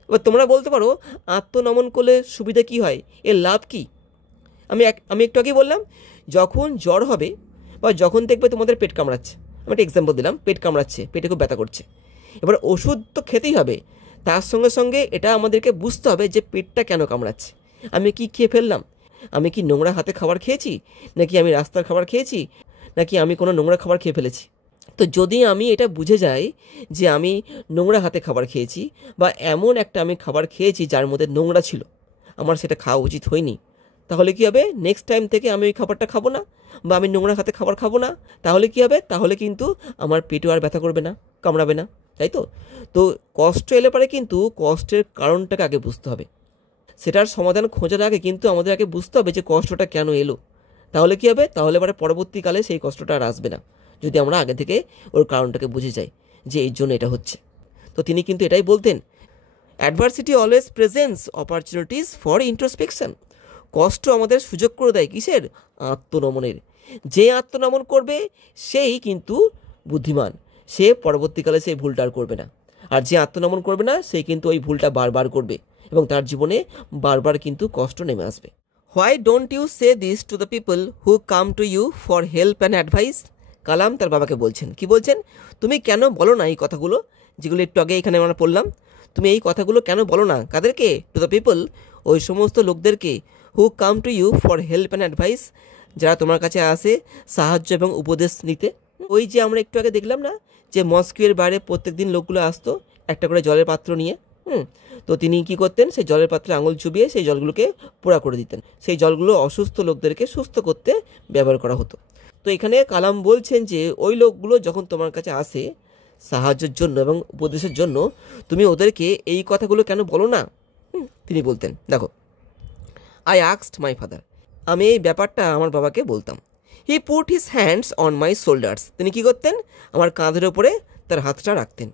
এবার তোমরা বলতে পারো আত্মনমন করলে সুবিধা কি হয়, এর লাভ কি। আমি একটু আগেই বললাম, যখন জ্বর হবে বা যখন দেখবে তোমাদের পেট কামড়াচ্ছে, আমি একটা এক্সাম্পল দিলাম, পেট কামড়াচ্ছে, পেটে খুব ব্যথা করছে, এবার ওষুধ তো খেতেই হবে, তার সঙ্গে সঙ্গে এটা আমাদেরকে বুঝতে হবে যে পেটটা কেন কামড়াচ্ছে, আমি কি খেয়ে ফেললাম, আমি কি নোংরা হাতে খাবার খেয়েছি, নাকি আমি রাস্তার খাবার খেয়েছি, নাকি আমি কোনো নোংরা খাবার খেয়ে ফেলেছি। তো যদি আমি এটা বুঝে যাই যে আমি নোংরা হাতে খাবার খেয়েছি বা এমন একটা আমি খাবার খেয়েছি যার মধ্যে নোংরা ছিল, আমার সেটা খাওয়া উচিত হয়নি, তাহলে কী হবে, নেক্সট টাইম থেকে আমি ওই খাবারটা খাবো না বা আমি নোংরা হাতে খাবার খাবো না। তাহলে কী হবে, তাহলে কিন্তু আমার পেটও আর ব্যথা করবে না, কামড়াবে না, তাই তো। তো কষ্ট এলে পরে কিন্তু কষ্টের কারণটাকে আগে বুঝতে হবে, সেটার সমাধান খোঁজার আগে কিন্তু আমাদের আগে বুঝতে হবে যে কষ্টটা কেন এলো। তাহলে কী হবে, তাহলে এবারে পরবর্তীকালে সেই কষ্টটা আর আসবে না, যদি আমরা আগে থেকে ওর কারণটাকে বুঝে যাই যে এই জন্য এটা হচ্ছে। তো তিনি কিন্তু এটাই বলতেন, adversity always presents opportunities for introspection. কষ্ট আমাদের সুযোগ করে দেয় কিসের? আত্মনমনের। যে আত্মনমন করবে সেই কিন্তু বুদ্ধিমান, সে পরবর্তীকালে সেই ভুলটা আর করবে না। আর যে আত্মনমন করবে না সে কিন্তু ওই ভুলটা বারবার করবে এবং তার জীবনে বারবার কিন্তু কষ্ট নেমে আসবে। Why don't you say this to the people who come to you for help and advice? Kalam তার বাবাকে বলছেন, কি বলছেন? তুমি কেন বলো না এই কথাগুলো যেগুলো একটু আগে এখানে আমরা পড়লাম? তুমি এই কথাগুলো কেন বলো না? কাদেরকে? টু দ্য পিপল, ওই সমস্ত লোকদেরকে, who come to you for help and advice, যারা তোমার কাছে আসে সাহায্য এবং উপদেশ নিতে। ওই যে আমরা একটু আগে দেখলাম না যে মস্কোর বাইরে প্রত্যেক দিন লোকগুলো আসতো একটা করে জলের পাত্র নিয়ে। তো তিনি কি করতেন? সেই জলের পাত্রে আঙুল চুবিয়ে সেই জলগুলোকে পোড়া করে দিতেন। সেই জলগুলো অসুস্থ লোকদেরকে সুস্থ করতে ব্যবহার করা হতো। তো এখানে কালাম বলছেন যে ওই লোকগুলো যখন তোমার কাছে আসে সাহায্যের জন্য এবং উপদেশের জন্য, তুমি ওদেরকে এই কথাগুলো কেন বলো না? তিনি বলতেন, দেখো, আই আস্কড মাই ফাদার, আমি এই ব্যাপারটা আমার বাবাকে বলতাম। He put his hands on my shoulders, তিনি কী করতেন? আমার কাঁধের ওপরে তার হাতটা রাখতেন।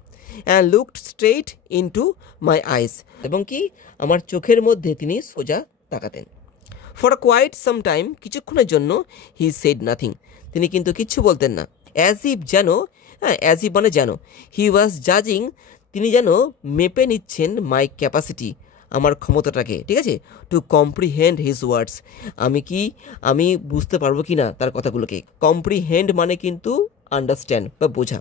And looked straight into my eyes, এবং কি আমার চোখের মধ্যে তিনি সোজা তাকাতেন। ফর কোয়াইট সাম টাইম, কিছুক্ষণের জন্য, হি সেড নাথিং, তিনি কিন্তু কিচ্ছু বলতেন না। অ্যাজ ইফ, যেন, অ্যাজ ইফ মানে যেন, হি ওয়াজ জাজিং, তিনি যেন মেপে নিচ্ছেন মাই ক্যাপাসিটি, আমার ক্ষমতাটাকে, ঠিক আছে, টু কম্প্রিহেন্ড হিজ ওয়ার্ডস, আমি বুঝতে পারবো কি না তার কথাগুলোকে। কম্প্রিহেন্ড মানে কিন্তু আন্ডারস্ট্যান্ড বা বোঝা,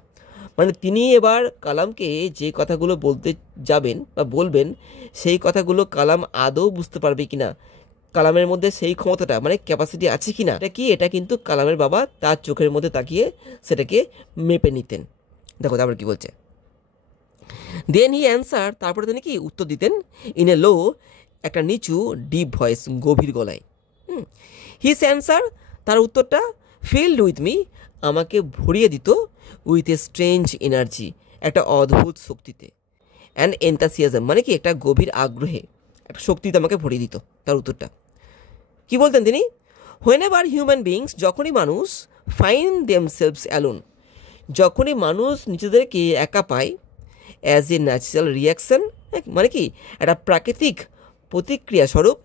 মানে তিনি এবার কালামকে যে কথাগুলো বলতে যাবেন বা বলবেন সেই কথাগুলো কালাম আদৌ বুঝতে পারবে কিনা, কালামের মধ্যে সেই ক্ষমতাটা মানে ক্যাপাসিটি আছে কিনা, এটা কি, এটা কিন্তু কালামের বাবা তার চোখের মধ্যে তাকিয়ে সেটাকে মেপে নিতেন। দেখো তারপর কি বলছে, দেন হি অ্যান্সার, তারপরে তিনি কি উত্তর দিতেন, ইন এ লো, একটা নিচু ডিপ ভয়েস, গভীর গলায়। হিস অ্যান্সার, তার উত্তরটা, ফিল্ড উইথ মি, আমাকে ভরিয়ে দিত, উইথ এ স্ট্রেঞ্জ এনার্জি, একটা অদ্ভুত শক্তিতে, অ্যান্ড এনথাসিয়াজম মানে কি একটা গভীর আগ্রহে, একটা শক্তিতে আমাকে ভরিয়ে দিত। তার উত্তরটা কি বলতেন তিনি, হোয়েন এভার হিউম্যান বিংস, যখনই মানুষ, ফাইন্ড দেমসেলভস অ্যালোন, যখনই মানুষ নিজেদেরকে একা পায়, অ্যাজ এ ন্যাচারাল রিয়াকশন, মানে কি একটা প্রাকৃতিক প্রতিক্রিয়া স্বরূপ,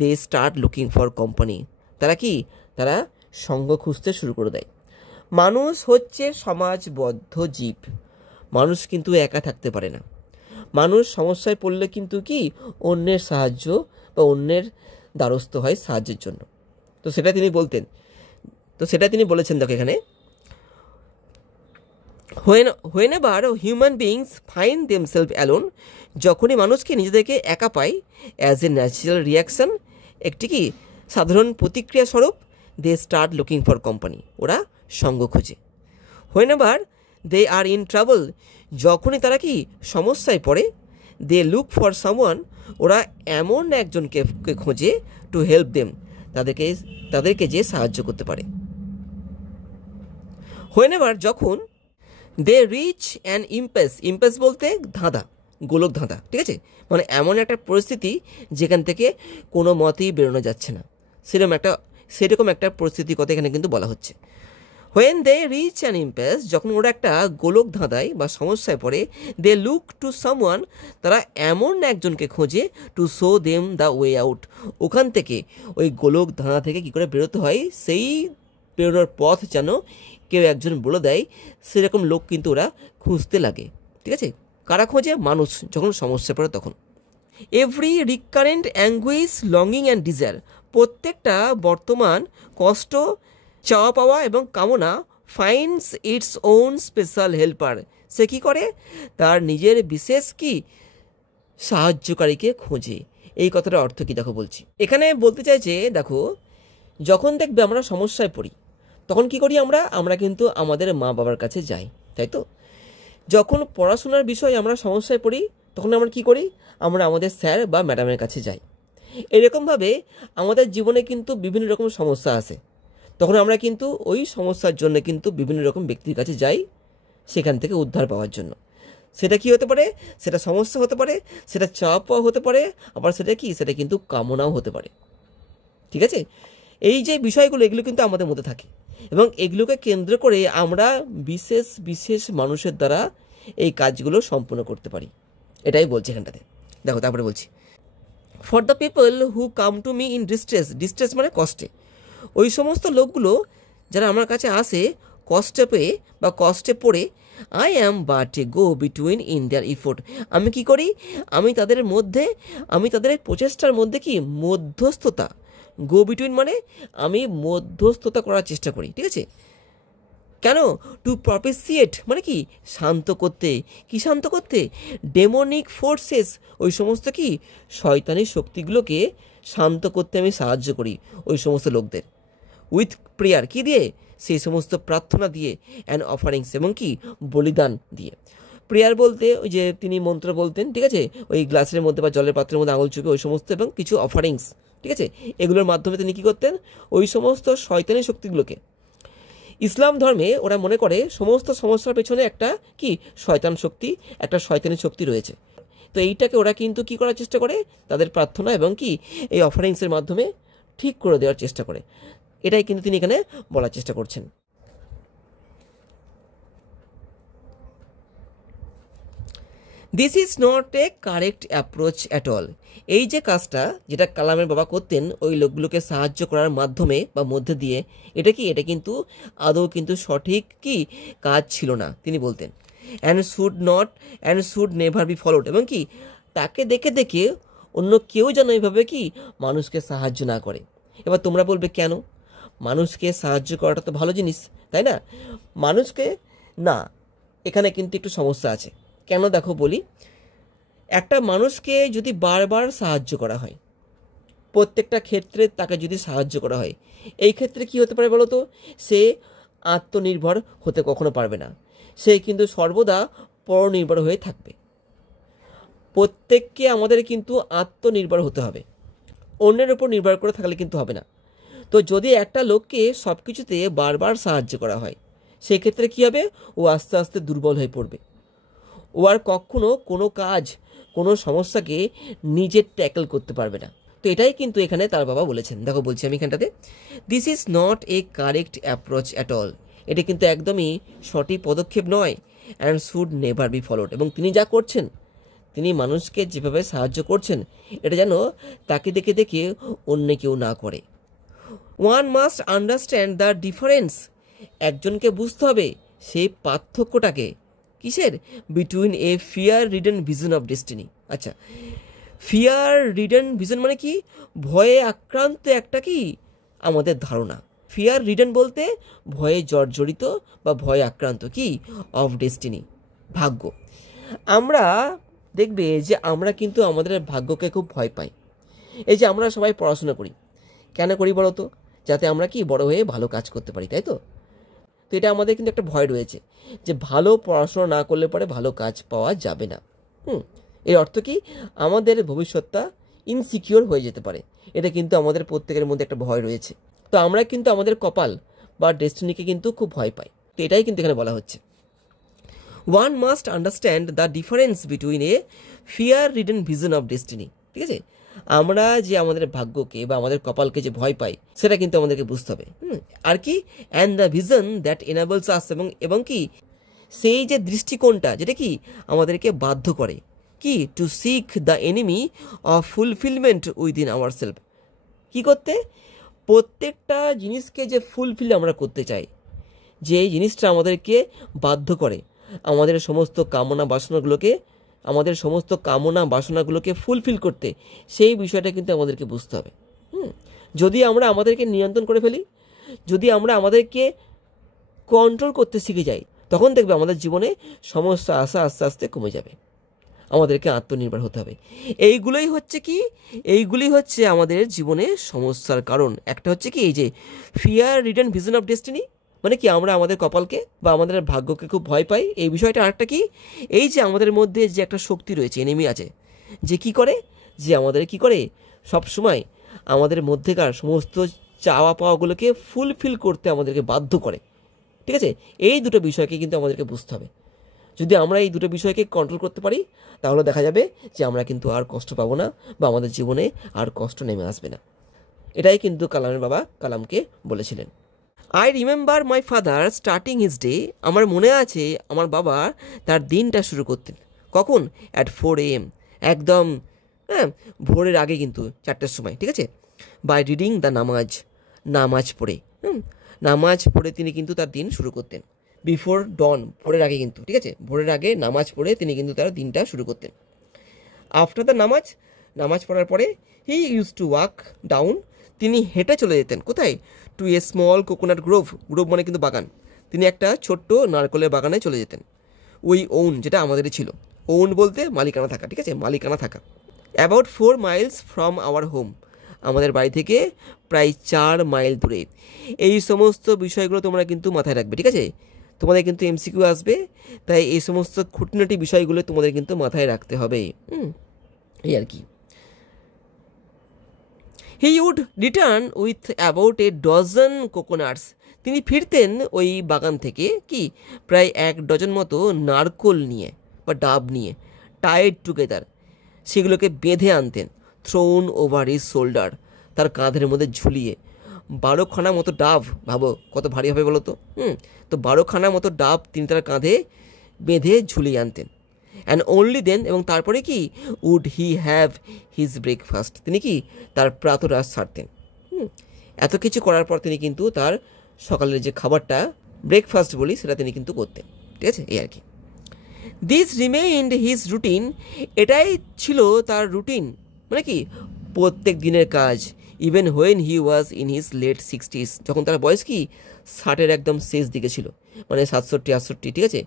they start looking for company, তারা সঙ্গ খুঁজতে শুরু করে দেয়। মানুষ হচ্ছে সমাজবদ্ধ জীব, মানুষ কিন্তু একা থাকতে পারে না। মানুষ সমস্যায় পড়লে কিন্তু কি অন্যের সাহায্য বা অন্যের দ্বারস্থ হয় সাহায্যের জন্য। তো সেটা তিনি বলেছেন, দেখো এখানে, when ever human beings find themselves alone, যখনই মানুষকে নিজেদেরকে একা পায়, অ্যাজ এ ন্যাচারাল রিয়াকশন, একটি কি সাধারণ প্রতিক্রিয়া স্বরূপ, they start looking for company, ওরা সঙ্গ খোঁজে। Whenever they are in trouble, যখনই তারা কি সমস্যায় পড়ে, দে লুক ফর সামওয়ান, ওরা এমন একজনকে খোঁজে, টু হেল্প দেম, তাদেরকে যে সাহায্য করতে পারে। হোয়েন এভার, যখন, দে রিচ অ্যান ইম্পেস বলতে ধাঁধা, গোলক ধাঁধা, ঠিক আছে, মানে এমন একটা পরিস্থিতি যেখান থেকে কোনো মতেই বেরোনো যাচ্ছে না, সেরকম একটা পরিস্থিতির কথা এখানে কিন্তু বলা হচ্ছে। হোয়েন দে রিচ অ্যান ইম্পেস, যখন ওরা একটা গোলক ধাঁধায় বা সমস্যায় পড়ে, দে লুক টু সামওয়ান, তারা এমন একজনকে খোঁজে, to show them the way out, ওখান থেকে, ওই গোলক ধাঁধা থেকে কী করে বেরোতে হয় সেই বেরোনোর পথ যেন কেউ একজন বলে দেয়, সেরকম লোক কিন্তু ওরা খুঁজতে লাগে। ঠিক আছে, কারা খোঁজে? মানুষ যখন সমস্যা পড়ে তখন। Every recurrent anguish, longing and desire, প্রত্যেকটা বর্তমান কষ্ট, চাওয়া পাওয়া এবং কামনা, finds its own special helper, সে কী করে? তার নিজের বিশেষ কি সাহায্যকারীকে খোঁজে। এই কথাটার অর্থ কী দেখো বলছি। এখানে বলতে চাইছে, দেখো, যখন দেখবে আমরা সমস্যায় পড়ি তখন কি করি? আমরা কিন্তু আমাদের মা বাবার কাছে যাই, তাই তো? যখন পড়াশোনার বিষয়ে আমরা সমস্যায় পড়ি তখন আমরা কি করি? আমরা আমাদের স্যার বা ম্যাডামের কাছে যাই। এরকমভাবে আমাদের জীবনে কিন্তু বিভিন্ন রকম সমস্যা আসে, তখন আমরা কিন্তু ওই সমস্যার জন্য কিন্তু বিভিন্ন রকম ব্যক্তির কাছে যাই, সেখান থেকে উদ্ধার পাওয়ার জন্য। সেটা কি হতে পারে? সেটা সমস্যা হতে পারে, সেটা চাপ পাওয়া হতে পারে, আবার সেটা কিন্তু কামনাও হতে পারে। ঠিক আছে, এই যে বিষয়গুলো এগুলো কিন্তু আমাদের মধ্যে থাকে এবং এগুলোকে কেন্দ্র করে আমরা বিশেষ বিশেষ মানুষের দ্বারা এই কাজগুলো সম্পূর্ণ করতে পারি। এটাই বলছি এখানটাতে। দেখো তারপরে বলছি, for the people who come to me in distress, distress মানে কষ্টে, ওই সমস্ত লোকগুলো যারা আমার কাছে আসে কষ্টে পেয়ে বা কষ্টে পড়ে, I am but A go between in their effort, আমি কি করি, আমি তাদের মধ্যে, আমি তাদের প্রচেষ্টার মধ্যে কি মধ্যস্থতা, গো বিটুইন মানে আমি মধ্যস্থতা করার চেষ্টা করি, ঠিক আছে। কেন, টু প্রপিসিয়েট মানে কি শান্ত করতে, কি শান্ত করতে, ডেমনিক ফোর্সেস, ওই সমস্ত কি শয়তানি শক্তিগুলোকে শান্ত করতে আমি সাহায্য করি ওই সমস্ত লোকদের, উইথ প্রেয়ার কি দিয়ে, সেই সমস্ত প্রার্থনা দিয়ে, অ্যান্ড অফারিংস এবং কি বলিদান দিয়ে। প্রেয়ার বলতে ওই যে তিনি মন্ত্র বলতেন, ঠিক আছে, ওই গ্লাসের মধ্যে বা জলের পাত্রের মধ্যে আঙুল চুকে ওই সমস্ত, এবং কিছু অফারিংস, ঠিক আছে, এগুলোর মাধ্যমে তিনি কী করতেন, ওই সমস্ত শয়তানি শক্তিগুলোকে। ইসলাম ধর্মে ওরা মনে করে সমস্ত সমস্যার পেছনে একটা কি শয়তান শক্তি, একটা শয়তানি শক্তি রয়েছে। তো এইটাকে ওরা কিন্তু কি করার চেষ্টা করে, তাদের প্রার্থনা এবং কি এই অফারিংসের মাধ্যমে ঠিক করে দেওয়ার চেষ্টা করে। এটাই কিন্তু তিনি এখানে বলার চেষ্টা করছেন। This is not a correct approach at all, এই যে কাজটা যেটা কালামের বাবা করতেন ওই লোকগুলোকে সাহায্য করার মাধ্যমে বা মধ্যে দিয়ে, এটা কি, এটা কিন্তু আদৌ কিন্তু সঠিক কি কাজ ছিল না, তিনি বলতেন। And should never be followed, এবং কি তাকে দেখে দেখে অন্য কেউ যেন এইভাবে কি মানুষকে সাহায্য না করে। এবার তোমরা বলবে কেন, মানুষকে সাহায্য করাটা তো ভালো জিনিস, তাই না, মানুষকে না, এখানে কিন্তু একটু সমস্যা আছে। কেন দেখো বলি, একটা মানুষকে যদি বারবার সাহায্য করা হয়, প্রত্যেকটা ক্ষেত্রে তাকে যদি সাহায্য করা হয়, এই ক্ষেত্রে কি হতে পারে বলো তো, সে আত্মনির্ভর হতে কখনো পারবে না, সে কিন্তু সর্বদা পরনির্ভর হয়ে থাকবে। প্রত্যেককে আমাদের কিন্তু আত্মনির্ভর হতে হবে, অন্যের উপর নির্ভর করে থাকলে কিন্তু হবে না। তো যদি একটা লোককে সব কিছুতে বারবার সাহায্য করা হয়, সেক্ষেত্রে কী হবে, ও আস্তে আস্তে দুর্বল হয়ে পড়বে, ও আর কখনো কোনো কাজ, কোনো সমস্যাকে নিজে ট্যাকল করতে পারবে না। তো এটাই কিন্তু এখানে তার বাবা বলেছেন। দেখো বলছি আমি এখানটাতে, this is not a correct approach at all, এটা কিন্তু একদমই সঠিক পদক্ষেপ নয়, and should never be followed, এবং তিনি যা করছেন, তিনি মানুষকে যেভাবে সাহায্য করছেন, এটা যেন তাকে দেখে দেখে অন্য কেউ না করে। One must understand the difference, একজনকে বুঝতে হবে সেই পার্থক্যটাকে, কিসের, between A fear ridden vision of destiny. আচ্ছা, ফিয়ার রিডেন ভিজন মানে কি, ভয়ে আক্রান্ত একটা কি আমাদের ধারণা, ফিয়ার রিডেন বলতে ভয়ে জর্জরিত বা ভয়ে আক্রান্ত কি অফ ডেস্টিনি, ভাগ্য। আমরা দেখবে যে আমরা কিন্তু আমাদের ভাগ্যকে খুব ভয় পাই। এই যে আমরা সবাই পড়াশোনা করি, কেন করি বলো তো, যাতে আমরা কি বড় হয়ে ভালো কাজ করতে পারি, তাই তো। তো এটা আমাদের কিন্তু একটা ভয় রয়েছে যে ভালো পড়াশোনা না করলে পরে ভালো কাজ পাওয়া যাবে না। এর অর্থ কি, আমাদের ভবিষ্যৎটা ইনসিকিউর হয়ে যেতে পারে, এটা কিন্তু আমাদের প্রত্যেকের মধ্যে একটা ভয় রয়েছে। তো আমরা কিন্তু আমাদের কপাল বা ডেস্টিনিকে কিন্তু খুব ভয় পাই। তো এটাই কিন্তু এখানে বলা হচ্ছে, one must understand the difference between A fear ridden vision of destiny, ঠিক আছে। আমরা যে আমাদের ভাগ্যকে বা আমাদের কপালকে যে ভয় পাই, সেটা কিন্তু আমাদেরকে বুঝতে হবে। আর কি, and the vision that enables us, এবং কি সেই যে দৃষ্টিকোণটা যেটা কি আমাদেরকে বাধ্য করে কি, to seek the enemy of fulfilment within our self, কী করতে, প্রত্যেকটা জিনিসকে যে ফুলফিল আমরা করতে চাই, যে জিনিসটা আমাদেরকে বাধ্য করে আমাদের সমস্ত কামনা বাসনাগুলোকে ফুলফিল করতে, সেই বিষয়টা কিন্তু আমাদেরকে বুঝতে হবে। যদি আমরা আমাদেরকে নিয়ন্ত্রণ করে ফেলি, যদি আমরা আমাদেরকে কন্ট্রোল করতে শিখে যাই, তখন দেখবে আমাদের জীবনে সমস্যা আসা আস্তে আস্তে কমে যাবে। আমাদেরকে আত্মনির্ভর হতে হবে। এইগুলোই হচ্ছে আমাদের জীবনে সমস্যার কারণ। একটা হচ্ছে কি, এই যে fear ridden vision of destiny, মানে কি আমরা আমাদের কপালকে বা আমাদের ভাগ্যকে খুব ভয় পাই, এই বিষয়টা। আরেকটা কি, এই যে আমাদের মধ্যে যে একটা শক্তি রয়েছে, এনিমি আছে, যে কি করে, যে আমাদের কি করে সব সময় আমাদের মধ্যেকার সমস্ত চাওয়া পাওয়াগুলোকে ফুলফিল করতে আমাদেরকে বাধ্য করে, ঠিক আছে। এই দুটো বিষয়কে কিন্তু আমাদেরকে বুঝতে হবে। যদি আমরা এই দুটো বিষয়কে কন্ট্রোল করতে পারি, তাহলে দেখা যাবে যে আমরা কিন্তু আর কষ্ট পাবো না বা আমাদের জীবনে আর কষ্ট নেমে আসবে না। এটাই কিন্তু কালামের বাবা কালামকে বলেছিলেন। I remember my father starting his day, আমার মনে আছে আমার বাবা তার দিনটা শুরু করতেন কখন, অ্যাট 4 AM, একদম হ্যাঁ, ভোরের আগে কিন্তু 4টের সময়, ঠিক আছে, বাই রিডিং দ্য নামাজ পড়ে। নামাজ পড়ে তিনি কিন্তু তার দিন শুরু করতেন। বিফোর ডন, ভোরের আগে কিন্তু, ঠিক আছে, ভোরের আগে নামাজ পড়ে তিনি কিন্তু তার দিনটা শুরু করতেন। আফটার দ্য নামাজ পড়ার পরে he use to walk down, তিনি হেঁটে চলে যেতেন কোথায়, two a small coconut Grove মানে কিন্তু বাগান, তিনি একটা ছোট্ট নারকেলের বাগানে চলে যেতেন। উই ওন, যেটা আমাদেরই ছিল, ওন বলতে মালিকানা থাকা, ঠিক আছে, মালিকানা থাকা। About 4 Miles from our home, আমাদের বাড়ি থেকে প্রায় 4 মাইল দূরে। এই সমস্ত বিষয়গুলো তোমরা কিন্তু মাথায় রাখবে, ঠিক আছে, তোমাদের কিন্তু এমসিকিউ আসবে, তাই এই সমস্ত খুঁটিনাটি বিষয়গুলো তোমাদের কিন্তু মাথায় রাখতে হবে। এই আর কি। He would return with about a dozen coconuts, তিনি ফিরতেন ওই বাগান থেকে কি প্রায় 1 ডজন মতো নারকোল নিয়ে বা ডাব নিয়ে, টাইড টুগেদার, সেগুলোকে বেঁধে আনতেন, থ্রোন ওভার হিজ শোল্ডার, তার কাঁধের মধ্যে ঝুলিয়ে। 12খানা মতো ডাব, ভাবো কত ভারী হবে বলো তো। তো 12খানা মতো ডাব তিনি তার কাঁধে বেঁধে ঝুলিয়ে আনতেন। অ্যান্ড অনলি দেন, এবং তারপরে কি would he have his breakfast, তিনি কি তার প্রাতরাশ সারতেন। এত কিছু করার পর তিনি কিন্তু তার সকালের যে খাবারটা ব্রেকফাস্ট বলি সেটা তিনি কিন্তু করতেন, ঠিক আছে, এই আর কি। দিস রিমেইন্ড হিজ রুটিন, এটাই ছিল তার রুটিন, মানে কি প্রত্যেক দিনের কাজ। Even when he was in his late 60s, যখন তার বয়স কি 60-এর একদম শেষ দিকে ছিল, মানে 67-68, ঠিক আছে,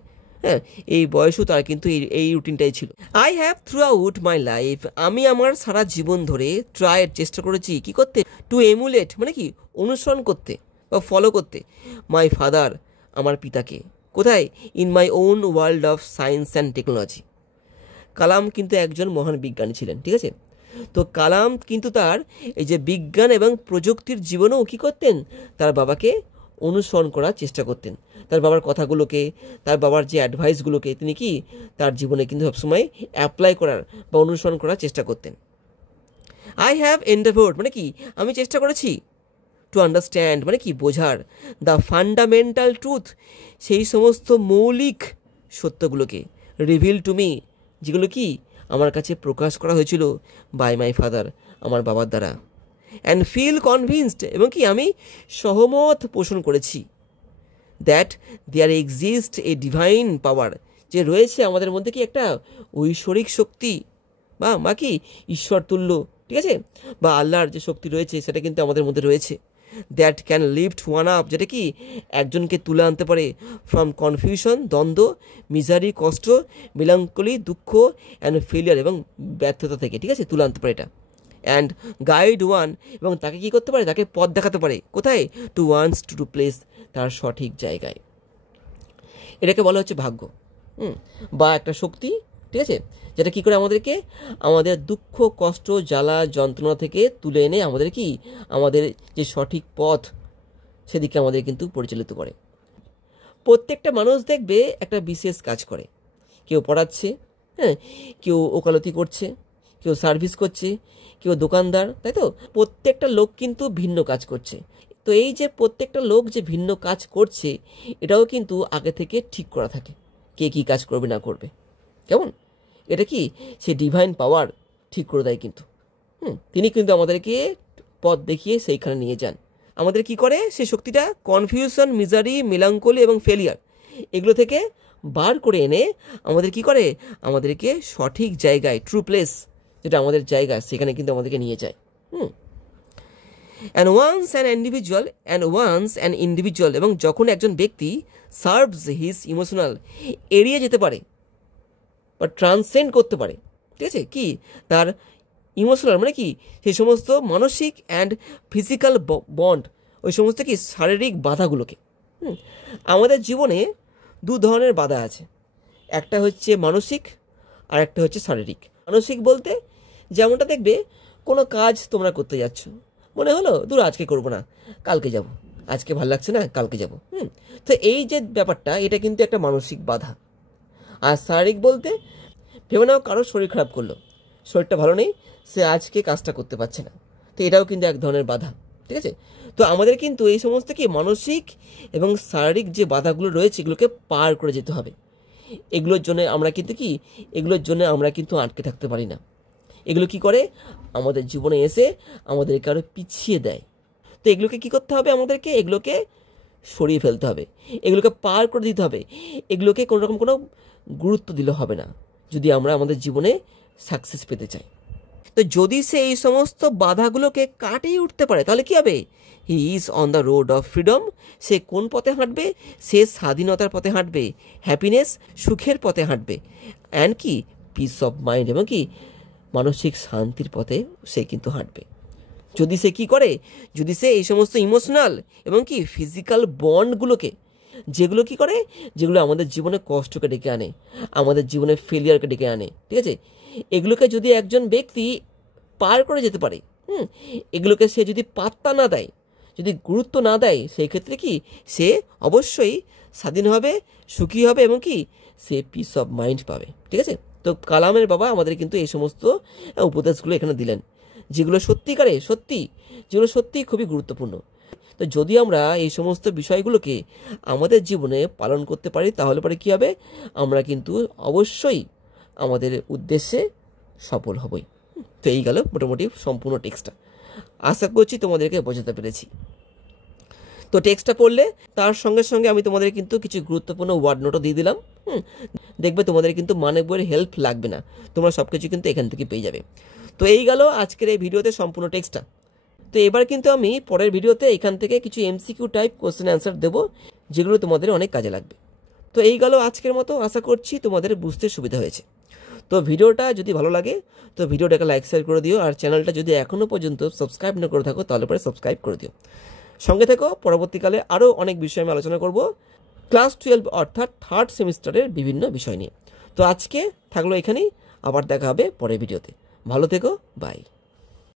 হ্যাঁ, এই বয়সও তার কিন্তু এই রুটিনটাই ছিল। I have through out my life, আমি আমার সারা জীবন ধরে ট্রাইয়ের চেষ্টা করেছি কি করতে, টু এমুলেট, মানে কি অনুসরণ করতে বা ফলো করতে, মাই ফাদার, আমার পিতাকে, কোথায়, in my own world of science and technology. Kalam কিন্তু একজন মহান বিজ্ঞানী ছিলেন, ঠিক আছে, তো কালাম কিন্তু তার এই যে বিজ্ঞান এবং প্রযুক্তির জীবনেও কী করতেন, তার বাবাকে অনুসরণ করার চেষ্টা করতেন, তার বাবার কথাগুলোকে, তার বাবার যে অ্যাডভাইসগুলোকে তিনি কি তার জীবনে কিন্তু সবসময় অ্যাপ্লাই করার বা অনুসরণ করার চেষ্টা করতেন। আই হ্যাভ এন্ডেভোর্ড, মানে কি আমি চেষ্টা করেছি, টু আন্ডারস্ট্যান্ড, মানে কি বোঝার, দ্য ফান্ডামেন্টাল ট্রুথ, সেই সমস্ত মৌলিক সত্যগুলোকে, রিভিল টু মি, যেগুলো কি আমার কাছে প্রকাশ করা হয়েছিল বাই মাই ফাদার, আমার বাবার দ্বারা। অ্যান্ড ফিল কনভিন্সড, এবং কি আমি সহমত পোষণ করেছি, that there exist a divine power, যে রয়েছে আমাদের মধ্যে কি একটা ঐশ্বরিক শক্তি বা কি ঈশ্বর তুল্য, ঠিক আছে, বা আল্লাহর যে শক্তি রয়েছে সেটা কিন্তু আমাদের মধ্যে রয়েছে। That can lift one up, যেটা কি একজনকে তুলে আনতে পারে, ফ্রম কনফিউশন, দ্বন্দ্ব, মিজারি, কষ্ট, মিলাঙ্কলি, দুঃখ, অ্যান্ড ফেলিয়ার, এবং ব্যর্থতা থেকে, ঠিক আছে, তুলে আনতে পারে এটা। অ্যান্ড গাইড ওয়ান, এবং তাকে কী করতে পারে, তাকে পথ দেখাতে পারে, কোথায়, টু ওয়ান্স টু প্লেস, তার সঠিক জায়গায়। এটাকে বলা হচ্ছে ভাগ্য, বা একটা শক্তি, ঠিক আছে, যেটা কী করে আমাদেরকে আমাদের দুঃখ, কষ্ট, জ্বালা, যন্ত্রণা থেকে তুলে এনে আমাদের কি আমাদের যে সঠিক পথ সেদিকে আমাদের কিন্তু পরিচালিত করে। প্রত্যেকটা মানুষ দেখবে একটা বিশেষ কাজ করে, কেউ পড়াচ্ছে, হ্যাঁ, কেউ ওকালতি করছে, কেউ সার্ভিস করছে, কেউ দোকানদার, তাই তো, প্রত্যেকটা লোক কিন্তু ভিন্ন কাজ করছে। তো এই যে প্রত্যেকটা লোক যে ভিন্ন কাজ করছে এটাও কিন্তু আগে থেকে ঠিক করা থাকে, কে কী কাজ করবে না করবে, কেমন, এটা কি সে ডিভাইন পাওয়ার ঠিক করে দেয় কিন্তু। তিনি কিন্তু আমাদেরকে পথ দেখিয়ে সেইখানে নিয়ে যান। আমাদের কি করে সেই শক্তিটা, কনফিউশন, মিজারি, মেলাঙ্কলি এবং ফেলিয়ার, এগুলো থেকে বার করে এনে আমাদের কি করে, আমাদেরকে সঠিক জায়গায়, ট্রু প্লেস, যেটা আমাদের জায়গা, সেখানে কিন্তু আমাদেরকে নিয়ে যায়। অ্যান্ড ওয়ান্স অ্যান ইন্ডিভিজুয়াল, এবং যখন একজন ব্যক্তি সার্ভস হিজ ইমোশনাল, এড়িয়ে যেতে পারে বা ট্রান্সেন্ড করতে পারে, ঠিক আছে, কি তার ইমোশনাল, মানে কি সেই সমস্ত মানসিক অ্যান্ড ফিজিক্যাল বন্ড, ওই সমস্ত কি শারীরিক বাধাগুলোকে। আমাদের জীবনে 2 ধরনের বাধা আছে, একটা হচ্ছে মানসিক আর একটা হচ্ছে শারীরিক। মানসিক বলতে যেমনটা দেখবে কোনো কাজ তোমরা করতে যাচ্ছ, মনে হলো দূর আজকে করবো না, কালকে যাব, আজকে ভালো লাগছে না, কালকে যাব। তো এই যে ব্যাপারটা, এটা কিন্তু একটা মানসিক বাধা। আর শারীরিক বলতে ভেবে নাও কারোর শরীর খারাপ করলো, শরীরটা ভালো নেই, সে আজকে কাজটা করতে পারছে না, তো এটাও কিন্তু এক ধরনের বাধা, ঠিক আছে। তো আমাদের কিন্তু এই সমস্ত কি মানসিক এবং শারীরিক যে বাধাগুলো রয়েছে এগুলোকে পার করে যেতে হবে। এগুলোর জন্য আমরা কিন্তু আটকে থাকতে পারি না। এগুলো কি করে, আমাদের জীবনে এসে আমাদেরকে আরও পিছিয়ে দেয়। তো এগুলোকে কি করতে হবে, আমাদেরকে এগুলোকে সরিয়ে ফেলতে হবে, এগুলোকে পার করে দিতে হবে, এগুলোকে কোনো রকম কোনো গুরুত্ব দিলে হবে না যদি আমরা আমাদের জীবনে সাকসেস পেতে চাই। তো যদি সে এই সমস্ত বাধাগুলোকে কাটিয়ে উঠতে পারে তাহলে কি হবে, he is on the road of freedom. সে কোন পথে হাঁটবে, সে স্বাধীনতার পথে হাঁটবে, হ্যাপিনেস সুখের পথে হাঁটবে, অ্যান্ড কি পিস অফ মাইন্ড এবং কি মানসিক শান্তির পথে সে কিন্তু হাঁটবে। যদি সে কি করে, যদি সে এই সমস্ত ইমোশনাল এবং কি ফিজিক্যাল বন্ডগুলোকে, যেগুলো কি করে, যেগুলো আমাদের জীবনে কষ্টকে ডেকে আনে, আমাদের জীবনে ফেলিয়ারকে ডেকে আনে, ঠিক আছে, এগুলোকে যদি একজন ব্যক্তি পার করে যেতে পারে, এগুলোকে সে যদি পাত্তা না দেয়, যদি গুরুত্ব না দেয়, সেই ক্ষেত্রে কি সে অবশ্যই স্বাধীন হবে, সুখী হবে এবং কি সে পিস অফ মাইন্ড পাবে। ঠিক আছে, তো কালামের বাবা আমাদের কিন্তু এই সমস্ত উপদেশগুলো এখানে দিলেন, যেগুলো যেগুলো সত্যিই খুবই গুরুত্বপূর্ণ। তো যদি আমরা এই সমস্ত বিষয়গুলোকে আমাদের জীবনে পালন করতে পারি তাহলে পরে কী হবে, আমরা কিন্তু অবশ্যই আমাদের উদ্দেশ্যে সফল হবই। তো এই গেল মোটামুটি সম্পূর্ণ টেক্সটটা, আশা করছি তোমাদেরকে বোঝাতে পেরেছি। তো টেক্সটটা পড়লে তার সঙ্গে সঙ্গে আমি তোমাদের কিন্তু কিছু গুরুত্বপূর্ণ ওয়ার্ড নোটও দিয়ে দিলাম। দেখবে তোমাদের কিন্তু মানে বইয়ের হেল্প লাগবে না, তোমরা সব কিছু কিন্তু এখান থেকে পেয়ে যাবে। তো এই গেল আজকের এই ভিডিওতে সম্পূর্ণ টেক্সটটা। তো এবার কিন্তু আমি পরের ভিডিওতে এখান থেকে কিছু এমসিকিউ টাইপ কোশ্চেন অ্যান্সার দেবো, যেগুলো তোমাদের অনেক কাজে লাগবে। তো এই গেল আজকের মতো, আশা করছি তোমাদের বুঝতে সুবিধা হয়েছে। তো ভিডিওটা যদি ভালো লাগে তো ভিডিওটাকে লাইক শেয়ার করে দিও, আর চ্যানেলটা যদি এখনও পর্যন্ত সাবস্ক্রাইব না করে থাকো তাহলে পরে সাবস্ক্রাইব করে দিও। সঙ্গে থেকো, পরবর্তীকালে আরও অনেক বিষয় আমি আলোচনা করব ক্লাস 12 অর্থাৎ 3rd সেমিস্টারের বিভিন্ন বিষয় নিয়ে। তো আজকে থাকলো এখানেই, আবার দেখা হবে পরের ভিডিওতে। ভালো থেকো, বাই।